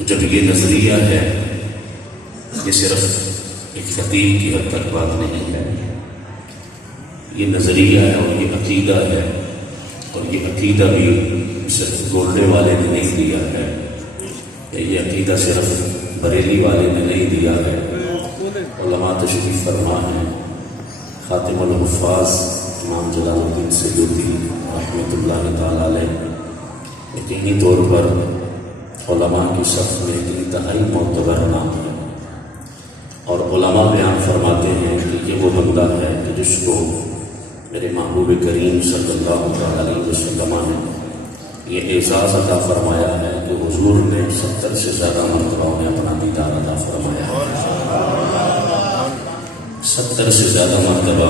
تو جب یہ نظریہ ہے، یہ صرف ایک خطیب کی حد تک بات نہیں ہے، یہ نظریہ ہے اور یہ عقیدہ ہے، اور یہ عقیدہ بھی صرف گولڈے والے نے نہیں دیا ہے، یہ عقیدہ صرف بریلی والے نے نہیں دیا ہے، علماء تشریف فرما ہیں، خاتم الحفاظ امام جلال الدین سیوطی رحمۃ اللہ تعالی علیہ یقینی طور پر علماء کی صف میں انتہائی معتبر نام ہے، اور علماء بیان فرماتے ہیں کہ یہ وہ بندہ ہے کہ جس کو میرے محبوب کریم صلی اللہ علیہ وسلم نے یہ اعزاز عطا فرمایا ہے کہ حضور نے 70 سے زیادہ مرتبہ میں اپنا دیدار عطا فرمایا ہے، 70 سے زیادہ مرتبہ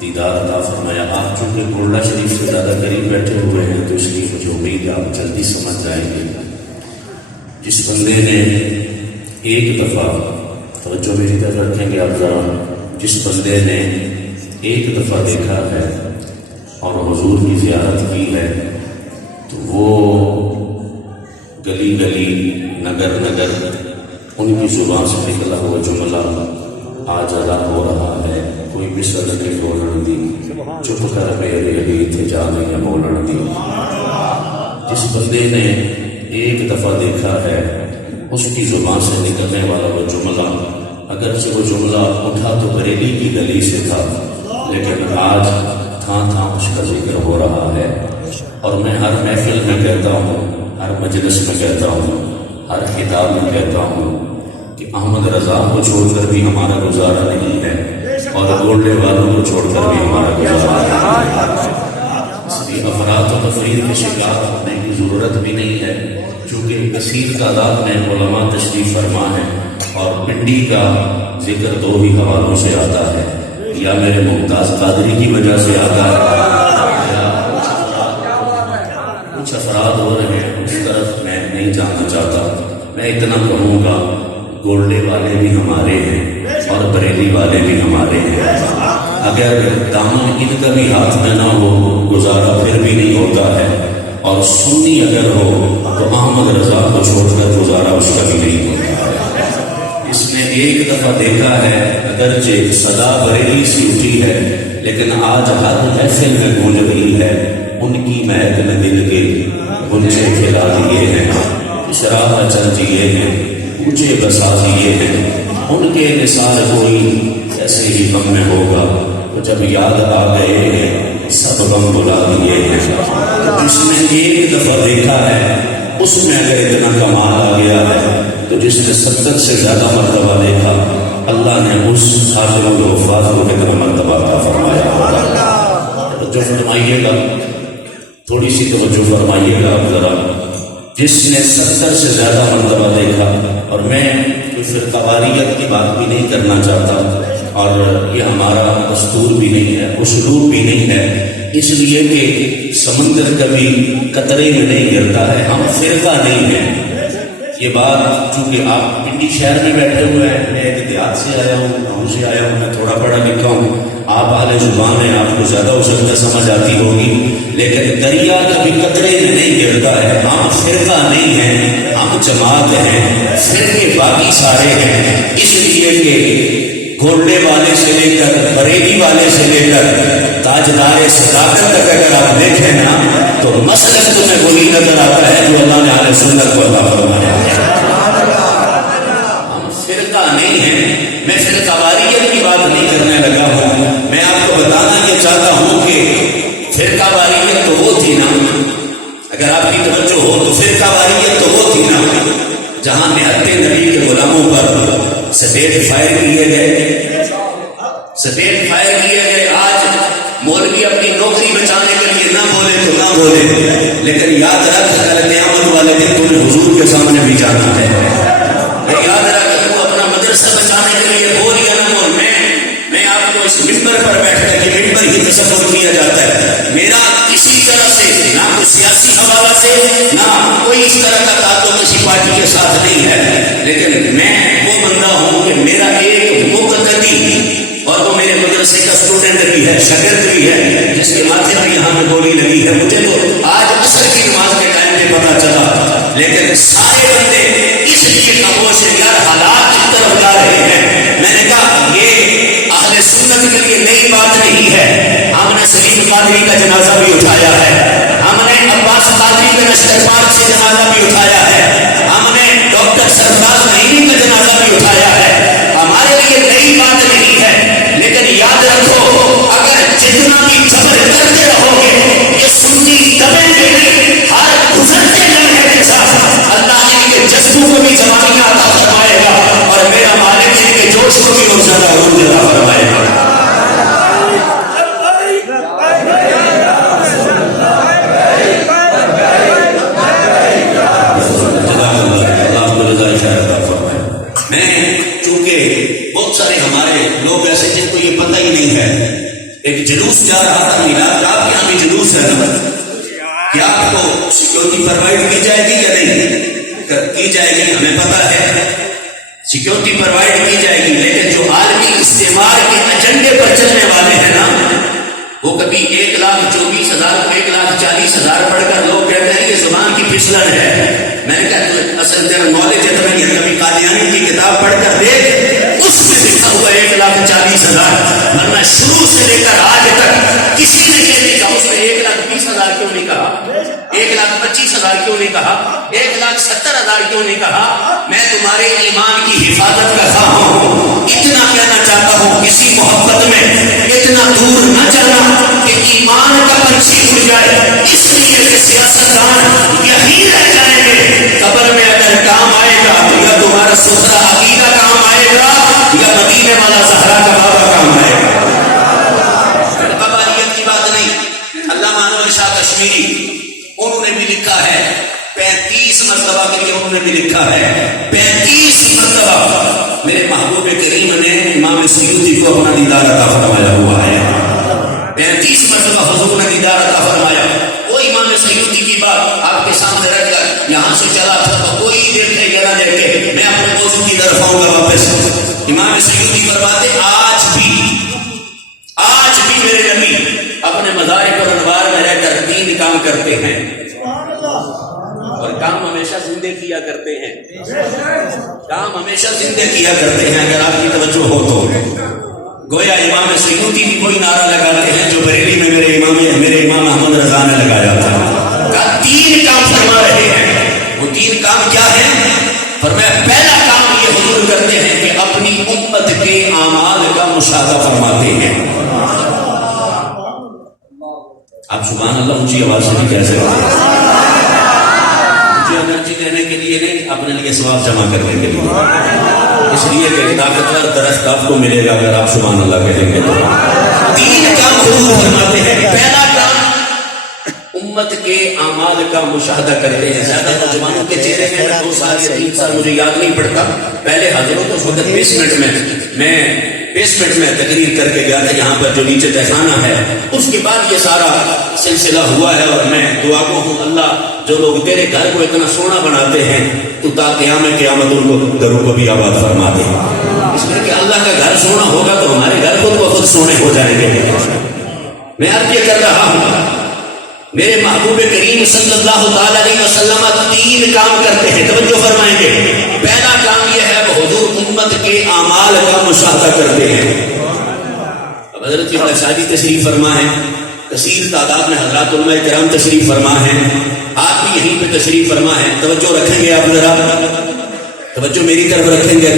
دیدار عطا فرمایا۔ آپ چونکہ گولڈا شریف سے زیادہ قریب بیٹھے ہوئے ہیں تو اس لیے مجھے امید ہے آپ جلدی سمجھ جائیں گے۔ جس بندے نے ایک دفعہ، توجہ میری طرف رکھیں گے آپ ذرا، جس بندے نے ایک دفعہ دیکھا ہے اور حضور کی زیارت کی ہے تو وہ گلی گلی نگر نگر ان کی زبان سے نکلا ہوا جملہ آج ادا ہو رہا ہے، کوئی مثل کے بولن دی چپ کر میرے علی تھے جانے یا بولن دی۔ جس بندے نے ایک دفعہ دیکھا ہے اس کی زبان سے نکلنے والا وہ جملہ، اگرچہ وہ جملہ اٹھا تو بریلی کی گلی سے تھا لیکن آج تھاں تھاں اس کا ذکر ہو رہا ہے، اور میں ہر محفل میں کہتا ہوں، ہر مجلس میں کہتا ہوں، ہر خطاب میں کہتا ہوں کہ احمد رضا کو چھوڑ کر بھی ہمارا گزارا نہیں ہے اور گولڈے والوں کو چھوڑ کر بھی ہمارا گزارا نہیں ہے۔ اس لیے افراد و تفرید کے شکار ہونے کی ضرورت بھی نہیں ہے، چونکہ کثیر تعداد میں علماء تشریف فرما ہے، اور پنڈی کا ذکر دو ہی حوالوں سے آتا ہے، یا میرے ممتاز قادری کی وجہ سے آتا ہے، کچھ افراد ہو رہے ہیں اس طرف میں نہیں جانا چاہتا۔ میں اتنا کہوں گا گولڈے والے بھی ہمارے ہیں اور بریلی والے بھی ہمارے ہیں، اگر دامن ان کا بھی ہاتھ میں نہ ہو گزارا پھر بھی نہیں ہوتا ہے، اور سنی اگر ہو تو احمد رضا کو چھوڑ کر گزارا اس کا بھی نہیں ہوتا ہے۔ اس نے ایک دفعہ دیکھا ہے، اگرچہ صدا بریلی سی اٹھی ہے لیکن آج ہر محفل میں گونج رہی ہے، ان کی مہک میں دل کے گنجے کھلا دیے ہیں، شراب چل دیے ہیں، اونچے بسا دیے ہیں، ان کے نثار کوئی ایسے ہی غم میں ہوگا تو جب یاد آ گئے ہیں سب غم بلا دیے ہیں۔ جس نے ایک دفعہ دیکھا ہے اس میں اگر اتنا کمال آ گیا ہے تو جس نے 70 سے زیادہ مرتبہ دیکھا اللہ نے اس خاتم الحفاظ کو کتنا مرتبہ عطا فرمایا ہوگا۔ توجہ فرمائیے گا، تھوڑی سی توجہ فرمائیے گا آپ ذرا۔ جس نے 70 سے زیادہ مرتبہ دیکھا، اور میں فرقہ واریت کی بات بھی نہیں کرنا چاہتا اور یہ ہمارا دستور بھی نہیں ہے، اسلوب بھی نہیں ہے، اس لیے کہ سمندر کبھی قطرے میں نہیں گرتا ہے، ہم فرقہ نہیں ہیں۔ یہ بات چونکہ آپ پنڈی شہر میں بیٹھے ہوئے ہیں، میں ایک دیہات سے آیا ہوں، گاؤں سے آیا ہوں، میں تھوڑا پڑھا لکھا ہوں، آپ اہل زبان ہیں، آپ کو زیادہ ہو سکتا ہے سمجھ آتی ہوگی، لیکن دریا کبھی قطرے میں نہیں گرتا ہے۔ ہم فرقہ نہیں ہیں، ہم جماعت ہیں، فرقے باقی سارے ہیں، اس لیے کہ گولڈے والے سے لے کر بریلی والے سے لے کر تاجدار صداقت تک اگر آپ دیکھیں نا تو مسلک تمہیں وہی نظر آتا ہے جو اللہ نے اہل سنت کو عطا فرمایا ہے۔ ہم فرقہ نہیں ہیں، میں فرقہ واریت کی بات نہیں کرنے لگا ہوں، میں آپ کو بتانا یہ چاہتا ہوں کہ فرقہ واریت تو وہ تھی نا، اگر آپ کی توجہ ہو تو فرقہ واریت تو وہ تھی نا جہاں نہت نبی کے غلاموں پر سپیٹ فائر کیے گئے، آج مولوی اپنی نوکری بچانے کے لیے نہ بولے تو نہ بولے، لیکن یاد رکھ کل قیامت والے دن تمہیں حضور کے سامنے بھی جانا ہے۔ یاد رکھ تو اپنا مدرسہ بچانے کے لیے بول یا نہ بول، میں آپ کو اس ممبر پر بیٹھ کر کے ممبر ہی تصور کیا جاتا ہے، میرا کسی طرح سے نہ کوئی سیاسی حوالہ سے نہ کوئی اس طرح کا تعلق کسی پارٹی کے ساتھ نہیں ہے، لیکن میں وہ بندہ ہوں کہ میرا ایک مقتدی اور وہ میرے مدرسے کا اسٹوڈنٹ بھی ہے، شاگرد بھی ہے، جس کے ماتھے پر یہاں پہ گولی لگی ہے، مجھے تو آج عصر کی نماز کے ٹائم پہ پتا چلا، لیکن سارے بندے اس لیے خاموش ہیں یار حالات کی طرف جا رہے ہیں. میں نے کہا یہ اہل سنت کے لیے نئی بات نہیں ہے. ہم نے سلیم قادری کا جنازہ بھی اٹھایا ہے, ہم نے عباس قادری کے نشتر پاک سے جنازہ بھی اٹھایا ہے, ہم نے ڈاکٹر سرفراز نعیمی کا جنازہ بھی اٹھایا ہے. ہمارے لیے نئی بات نہیں ہے, لیکن یاد رکھو اگر جتنا بھی جبر کرتے رہو گے یہ سنی دبیں گے نہیں. ہر گزرتے لمحے کے ساتھ اللہ ان کے جذبوں کو بھی جوانیاں عطا فرمائے گا اور میرا مالک ان کے جوش کو بھی روزانہ عروج عطا فرمائے گا. میں چونکہ بہت سارے ہمارے لوگ ایسے جن کو یہ پتہ ہی نہیں ہے, ایک جلوس جا رہا تھا میلاد کا, آپ یہاں بھی جلوس ہے نا, کیا آپ کو سیکورٹی پرووائڈ کی جائے گی یا نہیں کی جائے گی؟ ہمیں پتہ ہے سیکورٹی پرووائڈ کی جائے گی, لیکن جو عالمی استعمار کے ایجنڈے پر چلنے والے ہیں نا, وہ کبھی 1,24,000 کو 1,40,000 پڑھ کر لوگ کہتے ہیں یہ زبان کی پھسلن ہے. میں نے کہا اصل تیرا نالج ہے تو نہیں, کبھی قادیانی کی کتاب پڑھ کر دیکھ, اس میں لکھا ہوا 1,40,000, ورنہ شروع سے لے کر آج تک کسی نے یہ نہیں کہا. اس میں 1,20,000 کیوں نہیں کہا, 1,25,000 کیوں نہیں کہا, 1,70,000 کیوں نہیں کہا؟ میں تمہارے ایمان کی حفاظت کا خواہاں ہوں. اتنا کہنا چاہتا ہوں کسی محبت میں اتنا دور نہ جانا کہ ایمان کا پنچھی اڑ جائے, اس لیے کہ سیاستدان یہی رہ جائیں گے. قبر میں اگر کام آئے گا یا تمہارا ستھرا عقیدہ کام آئے گا یا مدینے والا زہرا کا بابا کام آئے گا. قبالیت کی بات نہیں. علامہ انور شاہ کشمیری انہوں نے بھی لکھا ہے 35 مرتبہ کے لیے, انہوں نے بھی لکھا ہے 35 مرتبہ میرے محبوب کریم نے امام سیوطی کو اپنا دیدار عطا فرمایا ہوا ہے. 35 مرتبہ حضور نے دیدار عطا فرمایا. وہ امام سیوطی کی بات آپ کے سامنے رکھ کر یہاں سے چلا تھا تو کوئی دیکھے یا نہ دیکھے, میں اپنے موضوع کی طرف آؤں گا واپس. امام سیوطی فرماتے آج بھی میرے نبی اپنے مزار پر انوار میں رہ کر 3 کام کرتے ہیں, اور کام ہمیشہ زندے کیا کرتے ہیں, کام ہمیشہ زندے کیا کرتے ہیں. اگر آپ کی توجہ ہو تو گویا امام سیوطی بھی کوئی نعرہ لگاتے ہیں جو بریلی میں میرے امام احمد رضا نے لگایا تھا. 3 کام فرما رہے ہیں. وہ 3 کام کیا ہیں؟ فرمایا پہلا کام یہ حضور کرتے ہیں کہ اپنی امت کے اعمال کا مشاہدہ فرماتے ہیں. آپ سبحان اللہ اونچی آواز سے نہیں کہہ سکتے, مجھے انرجی دینے کے لیے نہیں, اپنے لیے ثواب جمع کرنے کے لیے, اس لیے کہ طاقتور درخت آپ کو ملے گا اگر آپ سبحان اللہ کہیں گے تو. 3 کام حضور فرماتے ہیں. پہلا کام امت کے اعمال کا مشاہدہ کرتے ہیں. زیادہ نوجوانوں کے چہرے میں 2 سال یا 3 سال مجھے یاد نہیں پڑتا, پہلے حضروں تو اس وقت بیسمنٹ میں تقریر کر کے گیا تھا, یہاں پر جو نیچے تہخانہ ہے. اس کے بعد یہ سارا سلسلہ ہوا ہے, اور میں دعا کو ہوں اللہ جو لوگ تیرے گھر کو اتنا سونا بناتے ہیں تو تا قیامت ان کو گھروں کو بھی آباد فرما دے. اس لیے کہ اللہ کا گھر سونا ہوگا تو ہمارے گھر خود سونے ہو جائیں گے. میں اب یہ کر رہا ہوں, میرے محبوب کریم صلی اللہ تعالی علیہ وسلم 3 کام کرتے ہیں, توجہ فرمائیں گے. پہلا کام یہ ہے وہ حضور امت کے اعمال کا مشاہدہ کرتے ہیں. اب حضرت شادی تشریف فرما ہے, کثیر تعداد میں حضرات علماء کرام تشریف فرما ہے, آپ بھی یہیں پہ تشریف فرما ہے. توجہ رکھیں گے آپ ذرا, توجہ میری طرف رکھیں گے,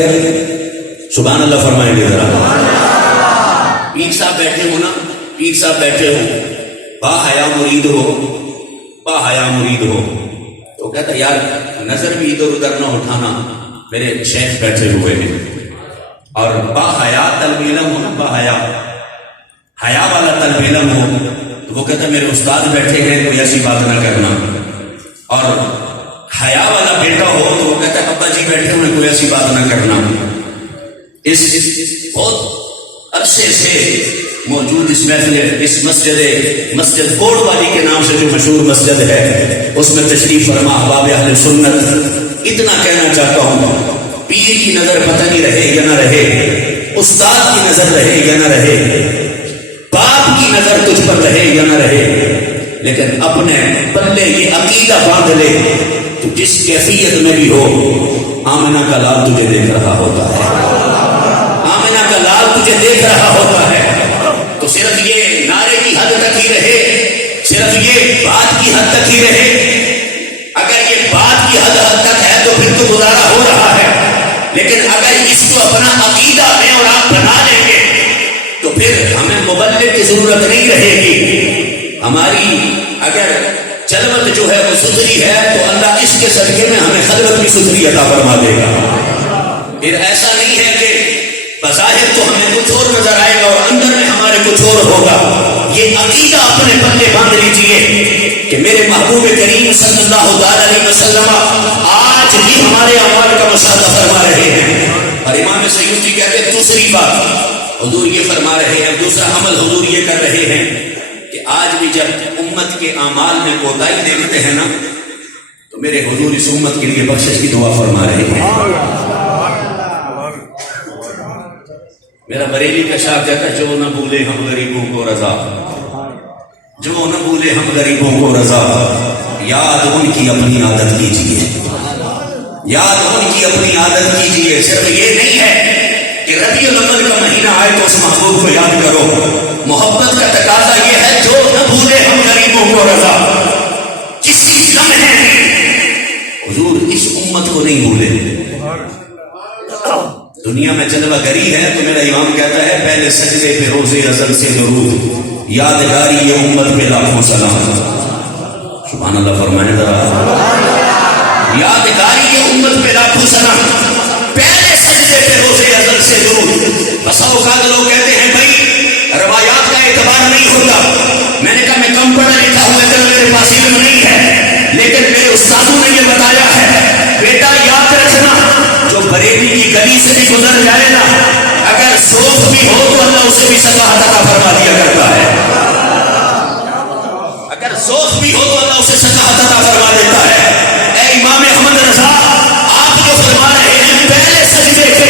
سبحان اللہ فرمائیں گے ذرا. پیر صاحب بیٹھے ہو نا, پیر صاحب بیٹھے ہو, با حیا مرید ہو تو کہتا یار نظر بھی ادھر ادھر نہ اٹھانا, میرے شیخ بیٹھے ہوئے ہیں. اور با حیا طلب علم ہو نا, با حیا والا طلب علم ہو تو وہ کہتا میرے استاد بیٹھے گئے کوئی ایسی بات نہ کرنا. اور حیا والا بیٹا ہو تو وہ کہتا ابا جی بیٹھے ہوئے کوئی ایسی بات نہ کرنا. اس بہت عرصے سے موجود اس محفل, اس مسجد کوڑ والی کے نام سے جو مشہور مسجد ہے, اس میں تشریف فرما احباب اہل سنت. اتنا کہنا چاہتا ہوں, پیر کی نظر پتہ نہیں رہے یا نہ رہے, استاد کی نظر رہے یا نہ رہے, باپ کی نظر تجھ پر رہے یا نہ رہے, لیکن اپنے پلے یہ عقیدہ باندھ لے تو جس کیفیت میں بھی ہو آمنہ کا لال تجھے دیکھ رہا ہوتا ہے، آمنہ کا لال تجھے دیکھ رہا ہوتا ہے۔ تو صرف یہ نعرے کی حد تک ہی رہے، صرف یہ بات کی حد تک ہی رہے۔ اگر یہ بات کی حد تک ہے تو پھر تو گزارا ہو رہا ہے، لیکن اگر اس کو اپنا عقیدہ میں اور آپ بنا لیں گے تو پھر ہمیں مبلغ کی ضرورت نہیں رہے گی۔ ہماری اگر چلوت جو ہے وہ ستھری ہے تو اللہ اس کے صدقے میں ہمیں خلوت بھی ستھری عطا فرما دے گا۔ پھر ایسا نہیں ہے کہ بظاہر تو ہمیں کچھ اور نظر آئے گا اور اندر میں ہمارے کچھ اور ہوگا۔ یہ عقیدہ اپنے پلے باندھ لیجئے کہ میرے محبوب کریم صلی اللہ علیہ وسلم آج بھی ہمارے اعمال کا مشاہدہ فرما رہے ہیں۔ اور امام سیوطی کہتے ہیں دوسری بات حضور یہ فرما رہے ہیں، دوسرا عمل حضور یہ کر رہے ہیں کہ آج بھی جب امت کے اعمال میں کوتاہی دیکھتے ہیں نا تو میرے حضور اس امت کے لیے بخشش کی دعا فرما رہے ہیں۔ میرا بریلی کا شاہ کہتا ہے جو نہ بھولے ہم غریبوں کو رضا، جو نہ بھولے ہم غریبوں کو رضا، یاد ان کی اپنی عادت کیجیے، یاد ان کی اپنی عادت کیجیے۔ صرف یہ نہیں ہے کہ ربیع الاول کا مہینہ آئے تو اس محبوب کو یاد کرو، محبت کا تقاضا یہ ہے جو نہ بھولے ہم غریبوں کو رضا۔ کسی لمحے حضور اس امت کو نہیں بھولے۔ دنیا میں جلوہ گری ہے تو میرا امام کہتا ہے پہلے سجدے پہ روزے ازل سے درود، یادگاری یہ امت پہ لاکھوں سلام۔ سبحان اللہ فرمائیں ذرا، یادگاری یہ امت پہ لاکھوں سلام، پہلے سجدے پہ روزے ازل سے درود۔ بسا اوقات لوگ کہتے ہیں بھائی روایات کا اعتبار نہیں ہوتا۔ میں نے کہا میں کم پڑھا لکھا ہوا کہ میرے پاس علم نہیں ہے، لیکن میرے استادوں نے یہ بتایا ہے بیٹا یاد رکھنا جو بریلی کی گلی سے بھی گزر جائے نا اگر سوف بھی ہو تو اللہ اسے بھی سزا عطا فرما دیا کرتا ہے، اگر سوف بھی ہو تو اللہ اسے سزا عطا فرما دیتا ہے۔ اے امام احمد رضا آپ جو فرما رہے ہیں پہلے سجدے پہ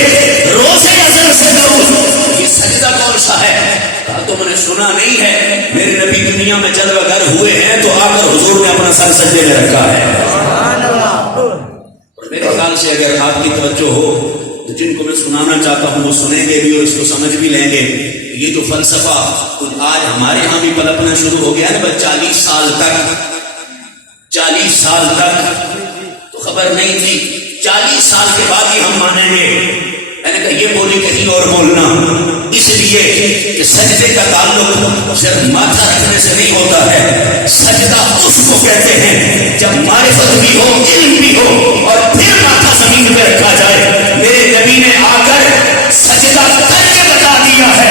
روزے ازل سے درود، یہ سجدہ کون سا ہے؟ کہا تم نے سنا نہیں ہے، میرے نبی دنیا میں جلوہ گر ہوئے ہیں تو آ کر حضور نے اپنا سر سجدے میں رکھا ہے۔ میرے خیال سے اگر آپ کی توجہ ہو تو جن کو میں سنانا چاہتا ہوں وہ سنیں گے بھی اور اس کو سمجھ بھی لیں گے۔ یہ جو فلسفہ کچھ آج ہمارے ہاں بھی پلپنا شروع ہو گیا ہے نا، 40 سال تک تو خبر نہیں تھی، 40 سال کے بعد ہی ہم مانیں گے۔ میں نے کہا یہ بولی کہیں اور بولنا، اس لیے کہ سجدے کا تعلق صرف ماتھا رکھنے سے نہیں ہوتا ہے، سجدہ اس کو کہتے ہیں جب معرفت بھی ہو، علم بھی ہو اور پھر ماتھا زمین پہ رکھا جائے۔ میرے نبی نے آ کر سجدہ کر کے بتا دیا ہے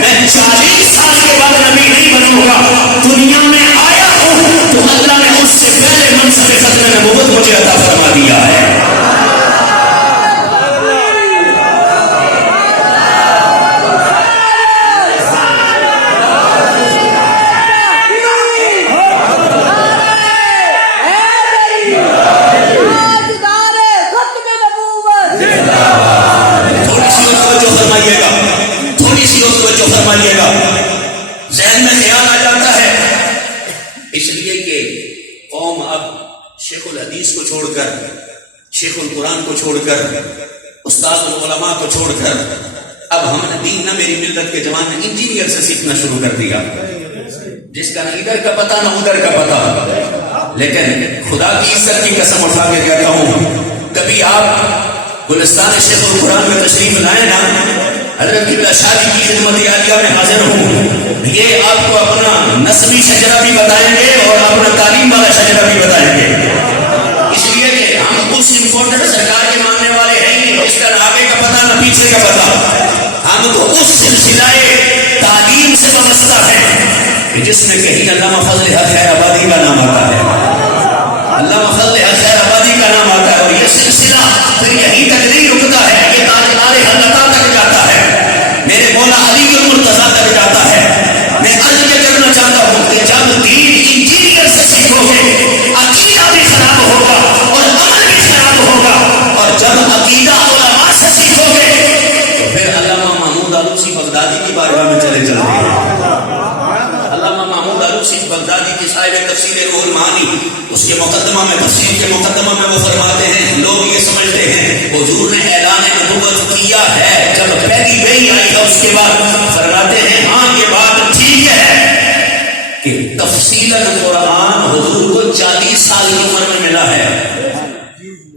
میں 40 سال کے بعد نبی نہیں بنوں گا، دنیا میں آیا ہوں تو اللہ نے اس سے پہلے منصب ختم نبوت مجھے عطا فرما دیا ہے۔ ذہن میں خیال آ جاتا ہے اس لیے کہ قوم اب شیخ الحدیث کو چھوڑ کر، شیخ القرآن کو چھوڑ کر، استاد العلماء کو چھوڑ کر اب ہم نے دین نہ میری ملت کے جوان نے انجینئر سے سیکھنا شروع کر دیا، جس کا نہ ادھر کا پتہ نہ ادھر کا پتہ۔ لیکن خدا کی عزت کی قسم اٹھا کے کہتا ہوں کبھی آپ گلستان شیخ القرآن میں تشریف لائیں نا، حضرت قبلہ شادی کی خدمت عالیہ میں حاضر ہوں، یہ آپ کو اپنا نسبی شجرہ بھی بتائیں گے اور اپنا تعلیم والا شجرہ بھی بتائیں گے، اس لیے کہ ہم اس امپورٹنٹ سرکار کے ماننے والے ہیں نہیں اس کا نہ آگے کا پتہ نہ پیچھے کا پتہ، ہم تو اس سلسلہ تعلیم سے وابستہ ہیں کہ جس میں کہیں علامہ فضل حق خیر آبادی کا نام آتا ہے، علامہ فضل حق خیر آبادی کا نام آتا ہے، اور یہ سلسلہ پھر یہیں تک نہیں رکتا ہے، یہ تاجدار حلقہ تک جاتا ہے، میرے مولا علی المرتضیٰ تک جاتا ہے۔ میں عرض یہ کرنا چاہتا ہوں کہ جب دین انجینئر سے سیکھو گے عقیدہ بھی خراب ہوگا اور عمل بھی خراب ہوگا، اور جب عقیدہ علماء سے سیکھو گے تو پھر علامہ محمود آلوسی بغدادی کی بارگاہ میں چلے جاتے ہیں، علامہ محمود آلوسی بغدادی کی صاحب تفسیر کے مقدمہ میں وہ فرماتے ہیں لوگ یہ سمجھتے ہیں حضور نے اعلان نبوت کیا ہے جب پہلی وحی آئی ہے اس کے بعد، فرماتے ہیں ہاں یہ بات ٹھیک ہے کہ تفصیل قرآن حضور کو 40 سال کی عمر میں ملا ہے.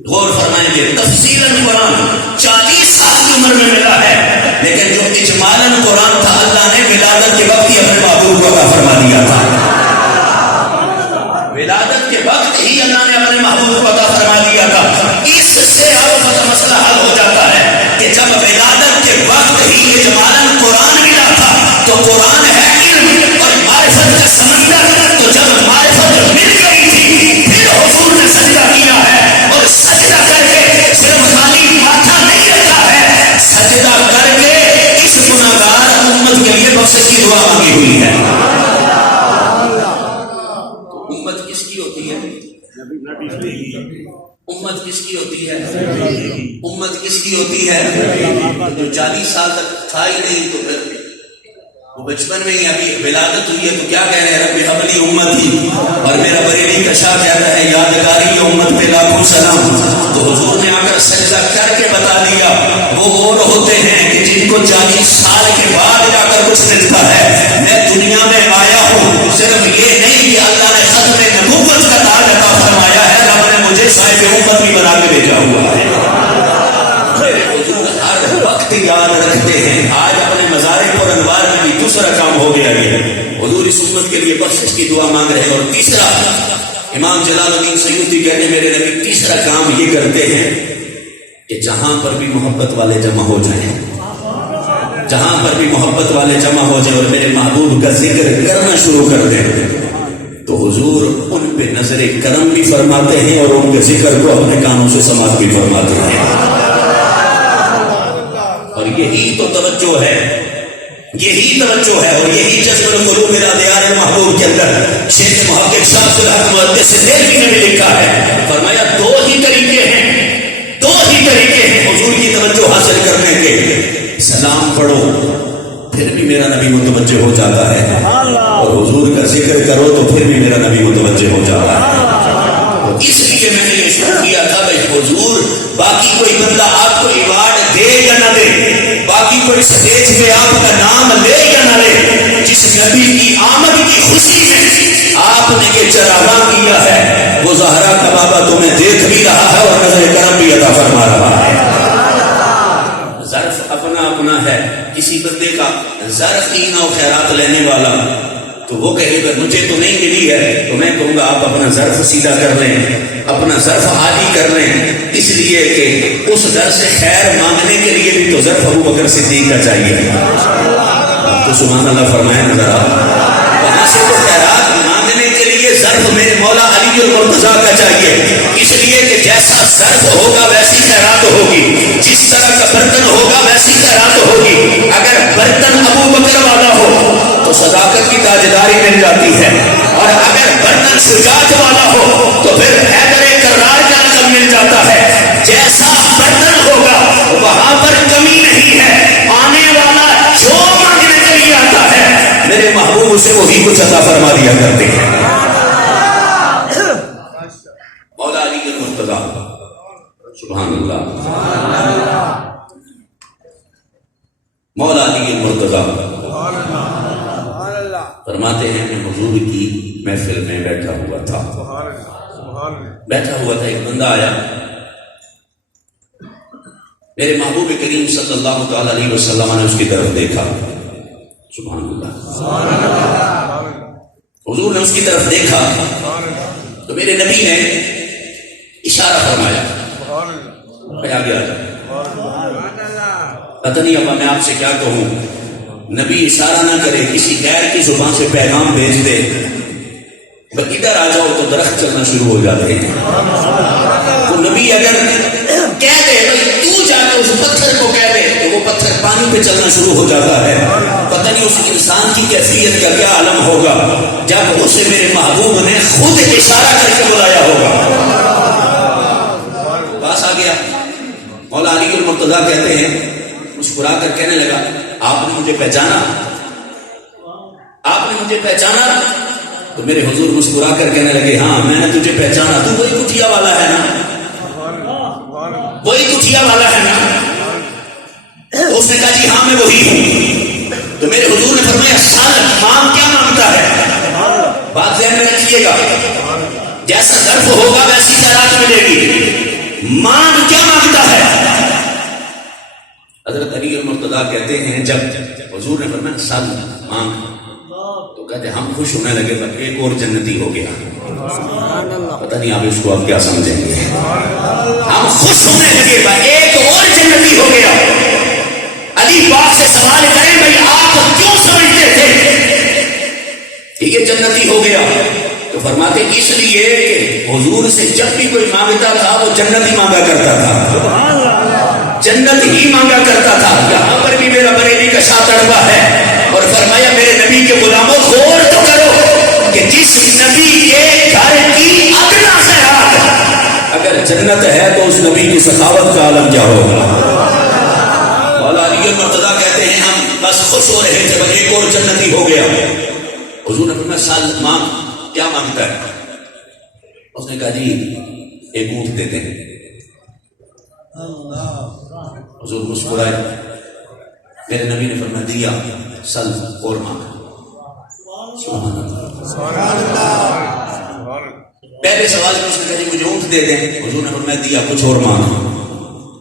غور فرمائیں گے، تفصیل قرآن 40 سال کی عمر میں ملا ہے، لیکن جو اجمالاً قرآن تھا اللہ نے ولادت کے وقت ہی اپنے محبوب کو عطا فرما دیا تھا. ولادت کے وقت ہی اللہ نے اپنے محبوب کو عطا فرما دیا تھا. اس سے اب مسئلہ حل ہو جاتا ہے کہ جب ولادت کے وقت ہی اجمالاً قرآن ملا تھا تو قرآن ہے علم اور معرفت کا سمندر، تو جب معرفت مل گئی تھی پھر حضور نے سجدہ کیا ہے، اور سجدہ کر کے صرف خالی ماتھا نہیں رکھا ہے، سجدہ کر کے اس گناہگار امت کے لیے بخشش کی دعا مانگی ہوئی ہے. امت کس کی ہوتی ہے؟ امت کس کی ہوتی ہے؟ امت کس کی ہوتی ہے؟ جو 40 سال تک تھا ہی نہیں تو پھر وہ بچپن میں ہی ابھی ولادت ہوئی ہے تو کیا کہہ رہے ہیں رب حبلی امتی، اور میرا بریلی کا شاہ کہتا ہے یادگاری امت پہ لاکھوں سلام. تو حضور نے آ کر سجدہ کر کے بتا دیا وہ اور ہوتے ہیں کہ جن کو 40 سال کے بعد جا کر کچھ ملتا ہے. میں دنیا میں آیا ہوں صرف یہ نہیں کہ اللہ نے ختم نبوت کا تاج عطا فرمایا ہے، رب نے مجھے صاحب امت بھی بنا کے بھیجا ہوا ہے. حضور ہر وقت یاد رکھتے ہیں. آج اپنے مزارِ پر انوار میں بھی دوسرا کام ہو گیا ہے، حضور اس امت کے لیے بخشش کی دعا مانگ رہے ہیں. اور تیسرا امام جلال الدین سیوطی کہتے ہیں میرے نبی تیسرا کام یہ کرتے ہیں کہ جہاں پر بھی محبت والے جمع ہو جائیں، جہاں پر بھی محبت والے جمع ہو جائیں اور میرے محبوب کا ذکر کرنا شروع کر دیں تو حضور ان پہ نظر کرم بھی فرماتے ہیں اور ان کے ذکر کو اپنے کانوں سے سماعت بھی فرماتے ہیں. اور یہی تو توجہ ہے، یہی توجہ ہے اور یہی جذب القلوب میرا دیار محبوب کے اندر شیخ محقق شاہ الحق محدث دہلوی نے بھی لکھا ہے، فرمایا دو ہی طریقے ہیں، دو ہی طریقے ہیں حضور کی توجہ حاصل کرنے کے. سلام پڑھو پھر بھی میرا نبی متوجہ ہو جاتا ہے، اور حضور کا ذکر کرو تو پھر بھی میرا نبی متوجہ ہو جاتا ہے. اس لیے میں نے یہ شروع کیا تھا بھائی حضور باقی کوئی بندہ آپ کو ایوارڈ دے یا نہ دے، باقی کوئی سٹیج پہ آپ کا نام لے یا نہ لے، جس نبی کی آمد کی خوشی میں آپ نے یہ چراغاں کیا ہے وہ زہرا کا بابا تمہیں دیکھ بھی رہا ہے اور نظر کرم بھی عطا فرما رہا ہے. ظرف اپنا اپنا ہے، کسی بندے کا ظرف ہی نہ خیرات لینے والا تو وہ کہے گا مجھے تو نہیں ملی ہے، تو میں کہوں گا آپ اپنا ظرف سیدھا کر لیں، اپنا ظرف عالی کر لیں، اس لیے کہ اس در سے خیر مانگنے کے لیے بھی تو ظرف ابو بکر صدیق کا چاہیے. آپ تو سبحان اللہ فرمائیں نظر وہاں سے تو خیرات مانگنے کے لیے ظرف میرے مولا علی المرتضیٰ کا چاہیے، اس لیے کہ جیسا ظرف ہوگا ویسی خیرات ہوگی، جس طرح کا برتن ہوگا ویسی خیرات ہوگی. اگر برتن ابو بکر والا ہو تو صداقت کی تاجداری مل جاتی ہے، اور اگر برتن شجاعت والا ہو تو پھر حیدر کرار کا لقب مل جاتا ہے. جیسا برتن ہوگا وہاں پر کمی نہیں ہے، آنے والا جو مانگنے کے لیے آتا ہے میرے محبوب اسے وہی کچھ عطا فرما دیا کرتے ہیں. مولا علی المرتضیٰ سبحان اللہ، مولا علی المرتضیٰ فرماتے ہیں کہ حضور کی محفل میں بیٹھا ہوا تھا، ایک بندہ آیا، میرے محبوب کریم صلی اللہ تعالی علیہ وسلم نے اس کی طرف دیکھا، سبحان اللہ، حضور نے اس کی طرف دیکھا تو میرے نبی نے اشارہ فرمایا آگے آ جائے. پتہ نہیں ابا میں آپ سے کیا کہوں، نبی اشارہ نہ کرے، کسی غیر کی زبان سے پیغام بھیج دے، بس ادھر آ جاؤ تو درخت چلنا شروع ہو جاتے ہیں. تو نبی اگر کہہ دے بھائی تو جا کے اس پتھر کو کہہ دے تو وہ پتھر پانی پہ چلنا شروع ہو جاتا ہے. پتہ نہیں اس انسان کی کیفیت کا کیا عالم ہوگا جب اسے میرے محبوب نے خود اشارہ کر کے بلایا ہوگا. پاس آ گیا، مولا علی المرتضیٰ کہتے ہیں مسکرا کر کہنے لگا آپ نے مجھے پہچانا، آپ نے مجھے پہچانا. تو میرے حضور مسکرا کر کہنے لگے ہاں میں نے تجھے پہچانا، تو وہی کٹھیا والا ہے نا، وہی کٹھیا والا ہے نا؟ اس نے کہا جی ہاں میں وہی ہوں۔ تو میرے حضور نے فرمایا سال مانگ کیا مانگتا ہے؟ بات ذہن میں رکھیے گا، جیسا ظرف ہوگا ویسی خیرات ملے گی۔ مانگ کیا مانگتا ہے؟ حضرت علی المرتضیٰ کہتے ہیں جب حضور نے فرمایا سال مانگ، تو کہتے ہم خوش ہونے لگے، ایک اور جنتی ہو گیا۔ پتہ نہیں آپ اس کو آپ کیا سمجھیں گے، ہم خوش ہونے لگے ایک اور جنتی ہو گیا۔ علی پاک سے سوال کریں بھائی آپ کیوں سمجھتے تھے کہ یہ جنتی ہو گیا؟ تو فرماتے اس لیے کہ حضور سے جب بھی کوئی مانگتا تھا وہ جنت ہی مانگا کرتا تھا، جنت ہی مانگا کرتا تھا۔ یہاں پر بھی میرا بریلی کا شاہ تڑوا ہے، اور فرمایا میرے نبی کے غلاموں غور تو کرو کہ جس نبی کے گھر کی ادنا خیرات اگر جنت ہے تو اس نبی کی سخاوت کا عالم کیا ہوگا؟ مولا علی المرتضیٰ کہتے ہیں ہم بس خوش ہو رہے جب ایک اور جنتی ہو گیا۔ حضور نے فرمایا سال مانگ، کیا مانگتا ہے؟ اس نے کہا جی ایک اونٹ دیتے ہیں۔ حضور مسکرائے، میرے نبی نے فرمایا دیا، سل اور مانگ۔ پہلے سوال میں اس نے کہا جی مجھے اونٹ دے دیں، حضور نے فرمایا دیا، کچھ اور مانگ۔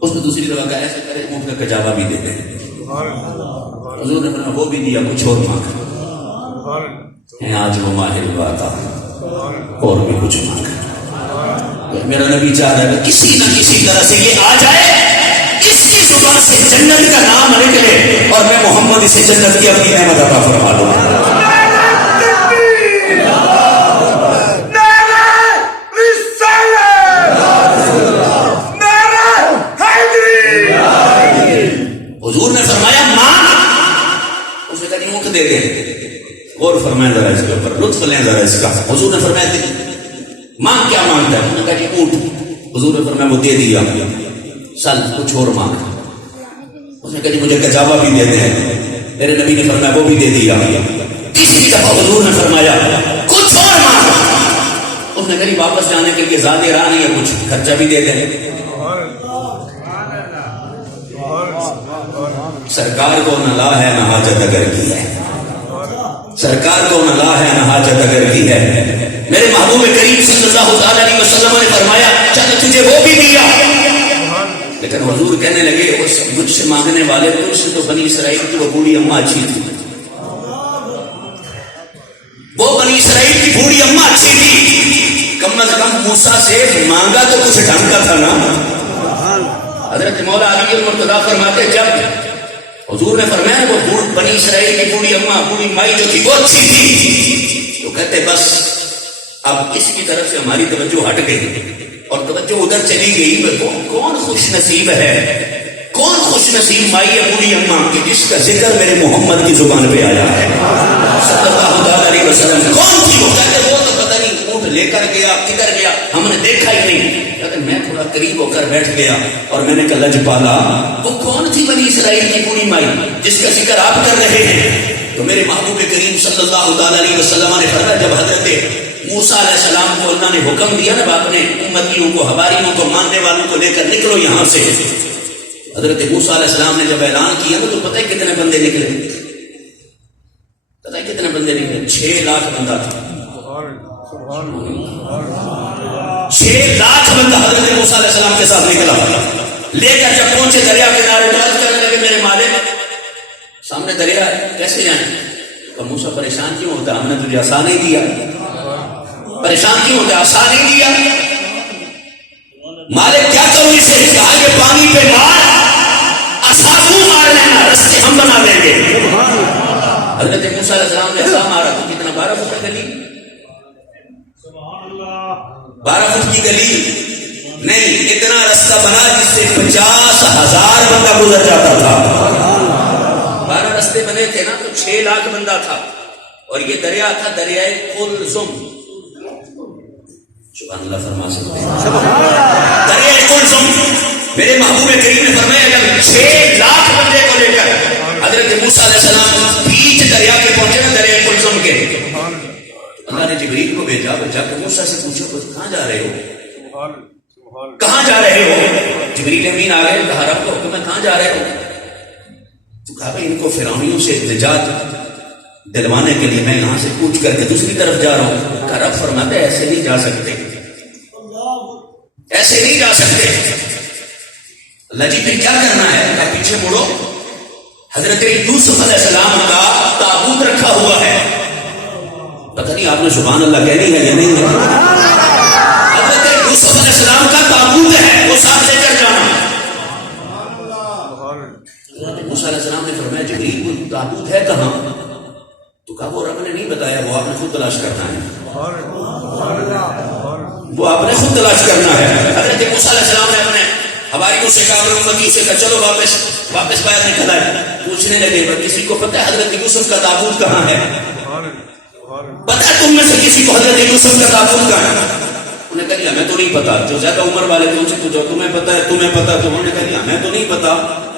اس نے دوسری دفعہ کہا ایسا کرے اونٹ کا کجاوا بھی دے دیں، حضور نے فرمایا وہ بھی دیا، کچھ اور مانگ۔ آج وہ ماہر باتا اور بھی کچھ مانگ۔ میرا نبی چاہ رہا ہے کسی نہ کسی طرح سے یہ آ جائے، اس کی زبان سے جنت کا نام نکلے اور میں محمد اسے جنت کی اپنی نعمت عطا فرما دوں۔ حضور نے فرمایا مانگ، اسے کہا اونٹ دے دیں، اور فرمایا ذرا اس کے اوپر لطف لیں ذرا اس کا۔ حضور نے فرمایا مانگ، کیا مانگتا ہے؟ انہوں نے کہا جی اونٹ۔ حضور نے فرمایا وہ دے دیا، سل کچھ اور مانگ۔ اس نے کہا جی مجھے کجاوا بھی دے دیں، میرے نبی نے فرمایا وہ بھی دے دیا۔ تیسری دفعہ حضور نے فرمایا کچھ اور مانگ۔ اس نے کہا جی واپس جانے کے لیے زیادہ راہ نہیں ہے، کچھ خرچہ بھی دے دیں۔ سرکار کو نہ لا ہے نہ حاجت اگر کی ہے، سرکار کو نہ لا ہے نہ حاجت اگر کی ہے۔ میرے محبوب کریم صلی اللہ علیہ وسلم نے فرمایا چل تجھے وہ بھی دیا، لیکن حضور کہنے لگے اس مجھ سے مانگنے والے تجھ سے تو بنی اسرائیل کی وہ بوڑھی اماں اچھی تھی، وہ بنی اسرائیل کی بوڑھی اماں اچھی تھی، کم از کم موسیٰ سے مانگا تو کچھ ڈھنگ کا تھا نا۔ حضرت مولا علی المرتضیٰ فرماتے جب حضور نے فرمایا وہ بنی اسرائیل کی بوڑھی اماں بوڑھی مائی جو تھی وہ اچھی تھی، تو کہتے بس اب اس کی طرف سے ہماری توجہ ہٹ گئی اور توجہ ادھر چلی گئی۔ کون خوش نصیب ہے، کون خوش نصیب مائی ہے بوڑھی اماں کہ جس کا ذکر میرے محمد کی زبان پہ آیا ہے صلی اللہ علیہ وسلم۔ کون تھی وہ؟ کہتے وہ تو پتہ نہیں اونٹ لے کر گیا کدھر گیا ہم نے دیکھا ہی نہیں۔ کہتے میں تھوڑا قریب ہو کر بیٹھ گیا اور میں نے کہا لجپالا وہ کون تھی بنی اسرائیل کی بوڑھی مائی جس کا ذکر آپ کر رہے ہیں؟ تو میرے محبوب کریم صلی اللہ علیہ وسلم نے فرمایا جب حضرت موسیٰ علیہ السلام کو اللہ نے حکم دیا نا اپنے امتیوں کو حواریوں کو ماننے والوں کو لے کر نکلو یہاں سے، حضرت موسیٰ علیہ السلام نے جب اعلان کیا نا تو پتہ ہے کتنے بندے نکلے؟ پتہ ہے کتنے بندے نکلے؟ 6 لاکھ بندہ تھا، 6 لاکھ بندہ حضرت موسیٰ علیہ السلام کے ساتھ نکلا، لے کر جب پہنچے دریا کنارے تو عرض کرنے لگے میرے مالک سامنے دریا ہے کیسے جائیں؟ تو موسیٰ پریشان کیوں ہوتا؟ ہم نے تجھے آسان ہی دیا، پریشان کیوں ہوتا؟ آسان ہی دیا۔ مالک کیا کروں اسے؟ کہا کہ پانی پہ مار، اصابو مار لینا، رستے ہم بنا دیں گے۔ حضرت موسیٰ علیہ السلام نے اصا مارا تو کتنا 12 فٹ کی گلی، 12 فٹ کی گلی نہیں، اتنا رستہ بنا جس سے 50,000 بندہ گزر جاتا تھا۔ 12 رستے بنے تھے نا تو 6 لاکھ بندہ تھا، اور یہ دریا تھا دریائے کلثم۔ سبحان اللہ فرما سکتے ہیں دریائے کلثم۔ میرے محبوب کریم نے فرمایا جب 6 لاکھ بندے کو لے کر حضرت موسیٰ علیہ السلام بیچ دریا کے پہنچے نا دریائے کلثم کے، اللہ نے جبریل کو بھیجا کہ موسیٰ سے پوچھو کہاں جا رہے ہو، کہاں جا رہے ہو؟ جبریل امین آ گئے، کہا رب کا حکم ہے، کہاں جا رہے ہو؟ تو کہا بھائی ان کو فرعونیوں سے نجات دلوانے کے لیے میں یہاں سے کوچ کر کے دوسری طرف جا رہا ہوں۔ کہا رب فرماتے ایسے نہیں جا سکتے، ایسے نہیں جا سکتے۔ اللہ جی پھر کیا کرنا ہے؟ کہا پیچھے مڑو، حضرت یوسف علیہ السلام کا تابوت رکھا ہوا ہے۔ پتہ نہیں آپ نے سبحان اللہ کہنی ہے یا نہیں ہے؟ حضرت یوسف علیہ السلام کا تابوت ہے، وہ ساتھ لے کر جانا۔ حضرت موسیٰ علیہ السلام نے فرمایا جبریل وہ تابوت ہے کہاں؟ تو کہا وہ رب نے نہیں بتایا، وہ آپ نے خود تلاش کرنا ہے، وہ آپ نے خود تلاش کرنا ہے۔ حضرت موسیٰ علیہ السلام نے اپنے ہماری سے کہا، اپنے امتی سے کہا چلو واپس باہر نکل آئے۔ پوچھنے لگے کسی کو پتہ ہے حضرت یوسف کا تابوت کہاں ہے؟ پتہ ہے تم میں سے کسی کو حضرت یوسف کا تابوت کہاں ہے؟ انہیں کہا ہمیں تو نہیں پتا۔ جو زیادہ عمر والے تھے ان سے پوچھو تمہیں پتا ہے، تمہیں پتا؟ تو انہوں نے کہا ہمیں تو نہیں پتا،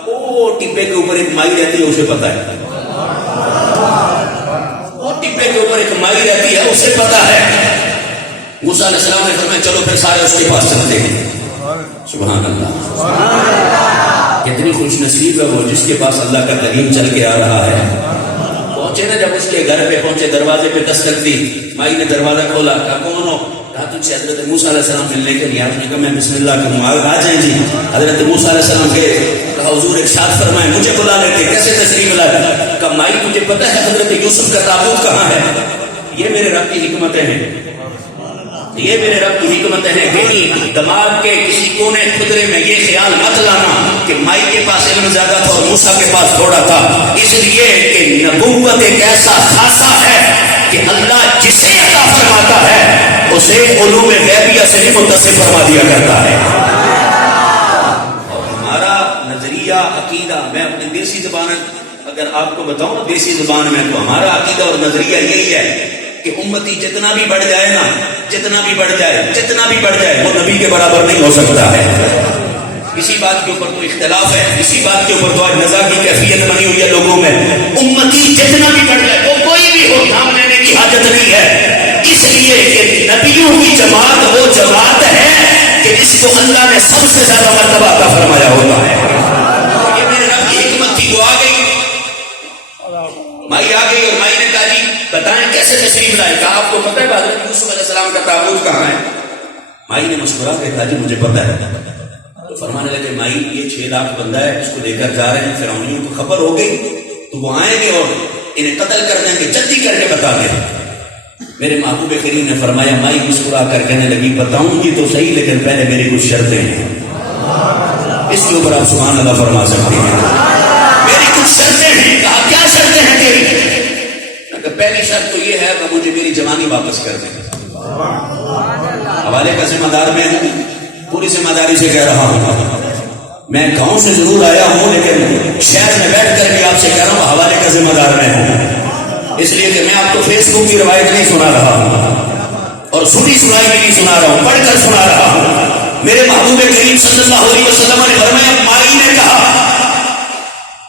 وہ ٹپے کے اوپر ایک مائی رہتی ہے اسے پتا ہے، وہ ٹپے کے اوپر ایک مائی رہتی ہے اسے پتا ہے۔ موسیٰ علیہ السلام نے فرمایا چلو پھر سارے اس کے پاس چلتے ہیں۔ سبحان اللہ، کتنی خوش نصیب ہے وہ جس کے پاس اللہ کا کلیم چل کے آ رہا ہے۔ پہنچے نا، جب اس کے گھر پہ پہنچے دروازے پہ دستک دی، مائی نے دروازہ کھولا، کہا کون ہو؟ کہا تجھ سے حضرت موسیٰ علیہ السلام ملنے کے لیے۔ آپ نے کہا میں بسم اللہ کروں، آ جائیں جی۔ حضرت موسیٰ علیہ السلام کے کہا حضور ارشاد فرمائے مجھے بلا لیتے، کیسے تشریف لائے؟ کہا مائی تجھے پتہ ہے حضرت یوسف کا تابوت کہاں ہے؟ یہ میرے رب کی حکمتیں ہیں، یہ میرے رب کی حکمتیں ہیں۔ کہیں دماغ کے کسی کونے خدرے میں یہ خیال مت لانا کہ مائی کے پاس علم زیادہ تھا اور موسیٰ کے پاس تھوڑا تھا، اس لیے کہ نبوت ایک ایسا خاصہ ہے کہ اللہ جسے عطا فرماتا ہے اسے علوم غیبیہ سے بھی متصف فرما دیا کرتا ہے۔ اور ہمارا نظریہ عقیدہ، میں اپنی دیسی زبان اگر آپ کو بتاؤں دیسی زبان میں، تو ہمارا عقیدہ اور نظریہ یہی ہے کہ امتی جتنا بھی بڑھ جائے نا، جتنا بھی بڑھ جائے وہ نبی کے برابر نہیں ہو سکتا ہے۔ اسی بات کے اوپر تو اختلاف ہے، اسی بات کے اوپر تو آج نزاع کی کیفیت بنی ہوئی ہے لوگوں میں۔ امتی جتنا بھی بڑھ جائے، وہ کوئی بھی ہو، نام لینے کی حاجت نہیں ہے، اس لیے کہ نبیوں کی جماعت وہ جماعت ہے کہ جس کو اللہ نے سب سے زیادہ مرتبہ عطا فرمایا ہوتا ہے۔ یہ میرے رب کی حکمت تھی، وہ آ گئی، مائی آ گئی، اور مائی نے کہا جی بتائیں کیسے تشریف لائے؟ کہا آپ کو پتہ ہے حضرت یوسف علیہ السلام کا تابوت کہاں ہے؟ مائی نے مسکرا کے کہا جی مجھے پتہ ہے۔ تو فرمانے لگے مائی یہ 6 لاکھ بندہ ہے، اس کو لے کر جا رہے ہیں، فرعونیوں کو خبر ہو گئی تو وہ آئیں گے اور انہیں قتل کر دیں گے، جلدی کر کے بتا دیں۔ میرے محبوب کریم نے فرمایا، مائی مسکرا کر کہنے لگی بتاؤں گی تو صحیح لیکن پہلے میری کچھ شرطیں ہیں، اس کے اوپر آپ سبحان اللہ فرما سکتے ہیں، میری کچھ شرطیں ہیں۔ کہا کیا شرطیں ہیں تیری؟ پہلی شرط تو یہ ہے کہ مجھے میری جوانی واپس کر دیں۔ حوالے کا ذمہ دار میں ہوں، پوری ذمہ داری سے کہہ رہا ہوں، میں گاؤں سے ضرور آیا ہوں لیکن شہر میں بیٹھ کر بھی آپ سے کہہ رہا ہوں حوالے کا ذمہ دار میں ہوں، اس لیے کہ میں آپ کو فیس بک کی روایت نہیں سنا رہا ہوں اور سنائی بھی نہیں سنا رہا ہوں، پڑھ کر سنا رہا ہوں۔ میرے محبوب کریم صلی اللہ علیہ وسلم نے فرمایا، مائی نے کہا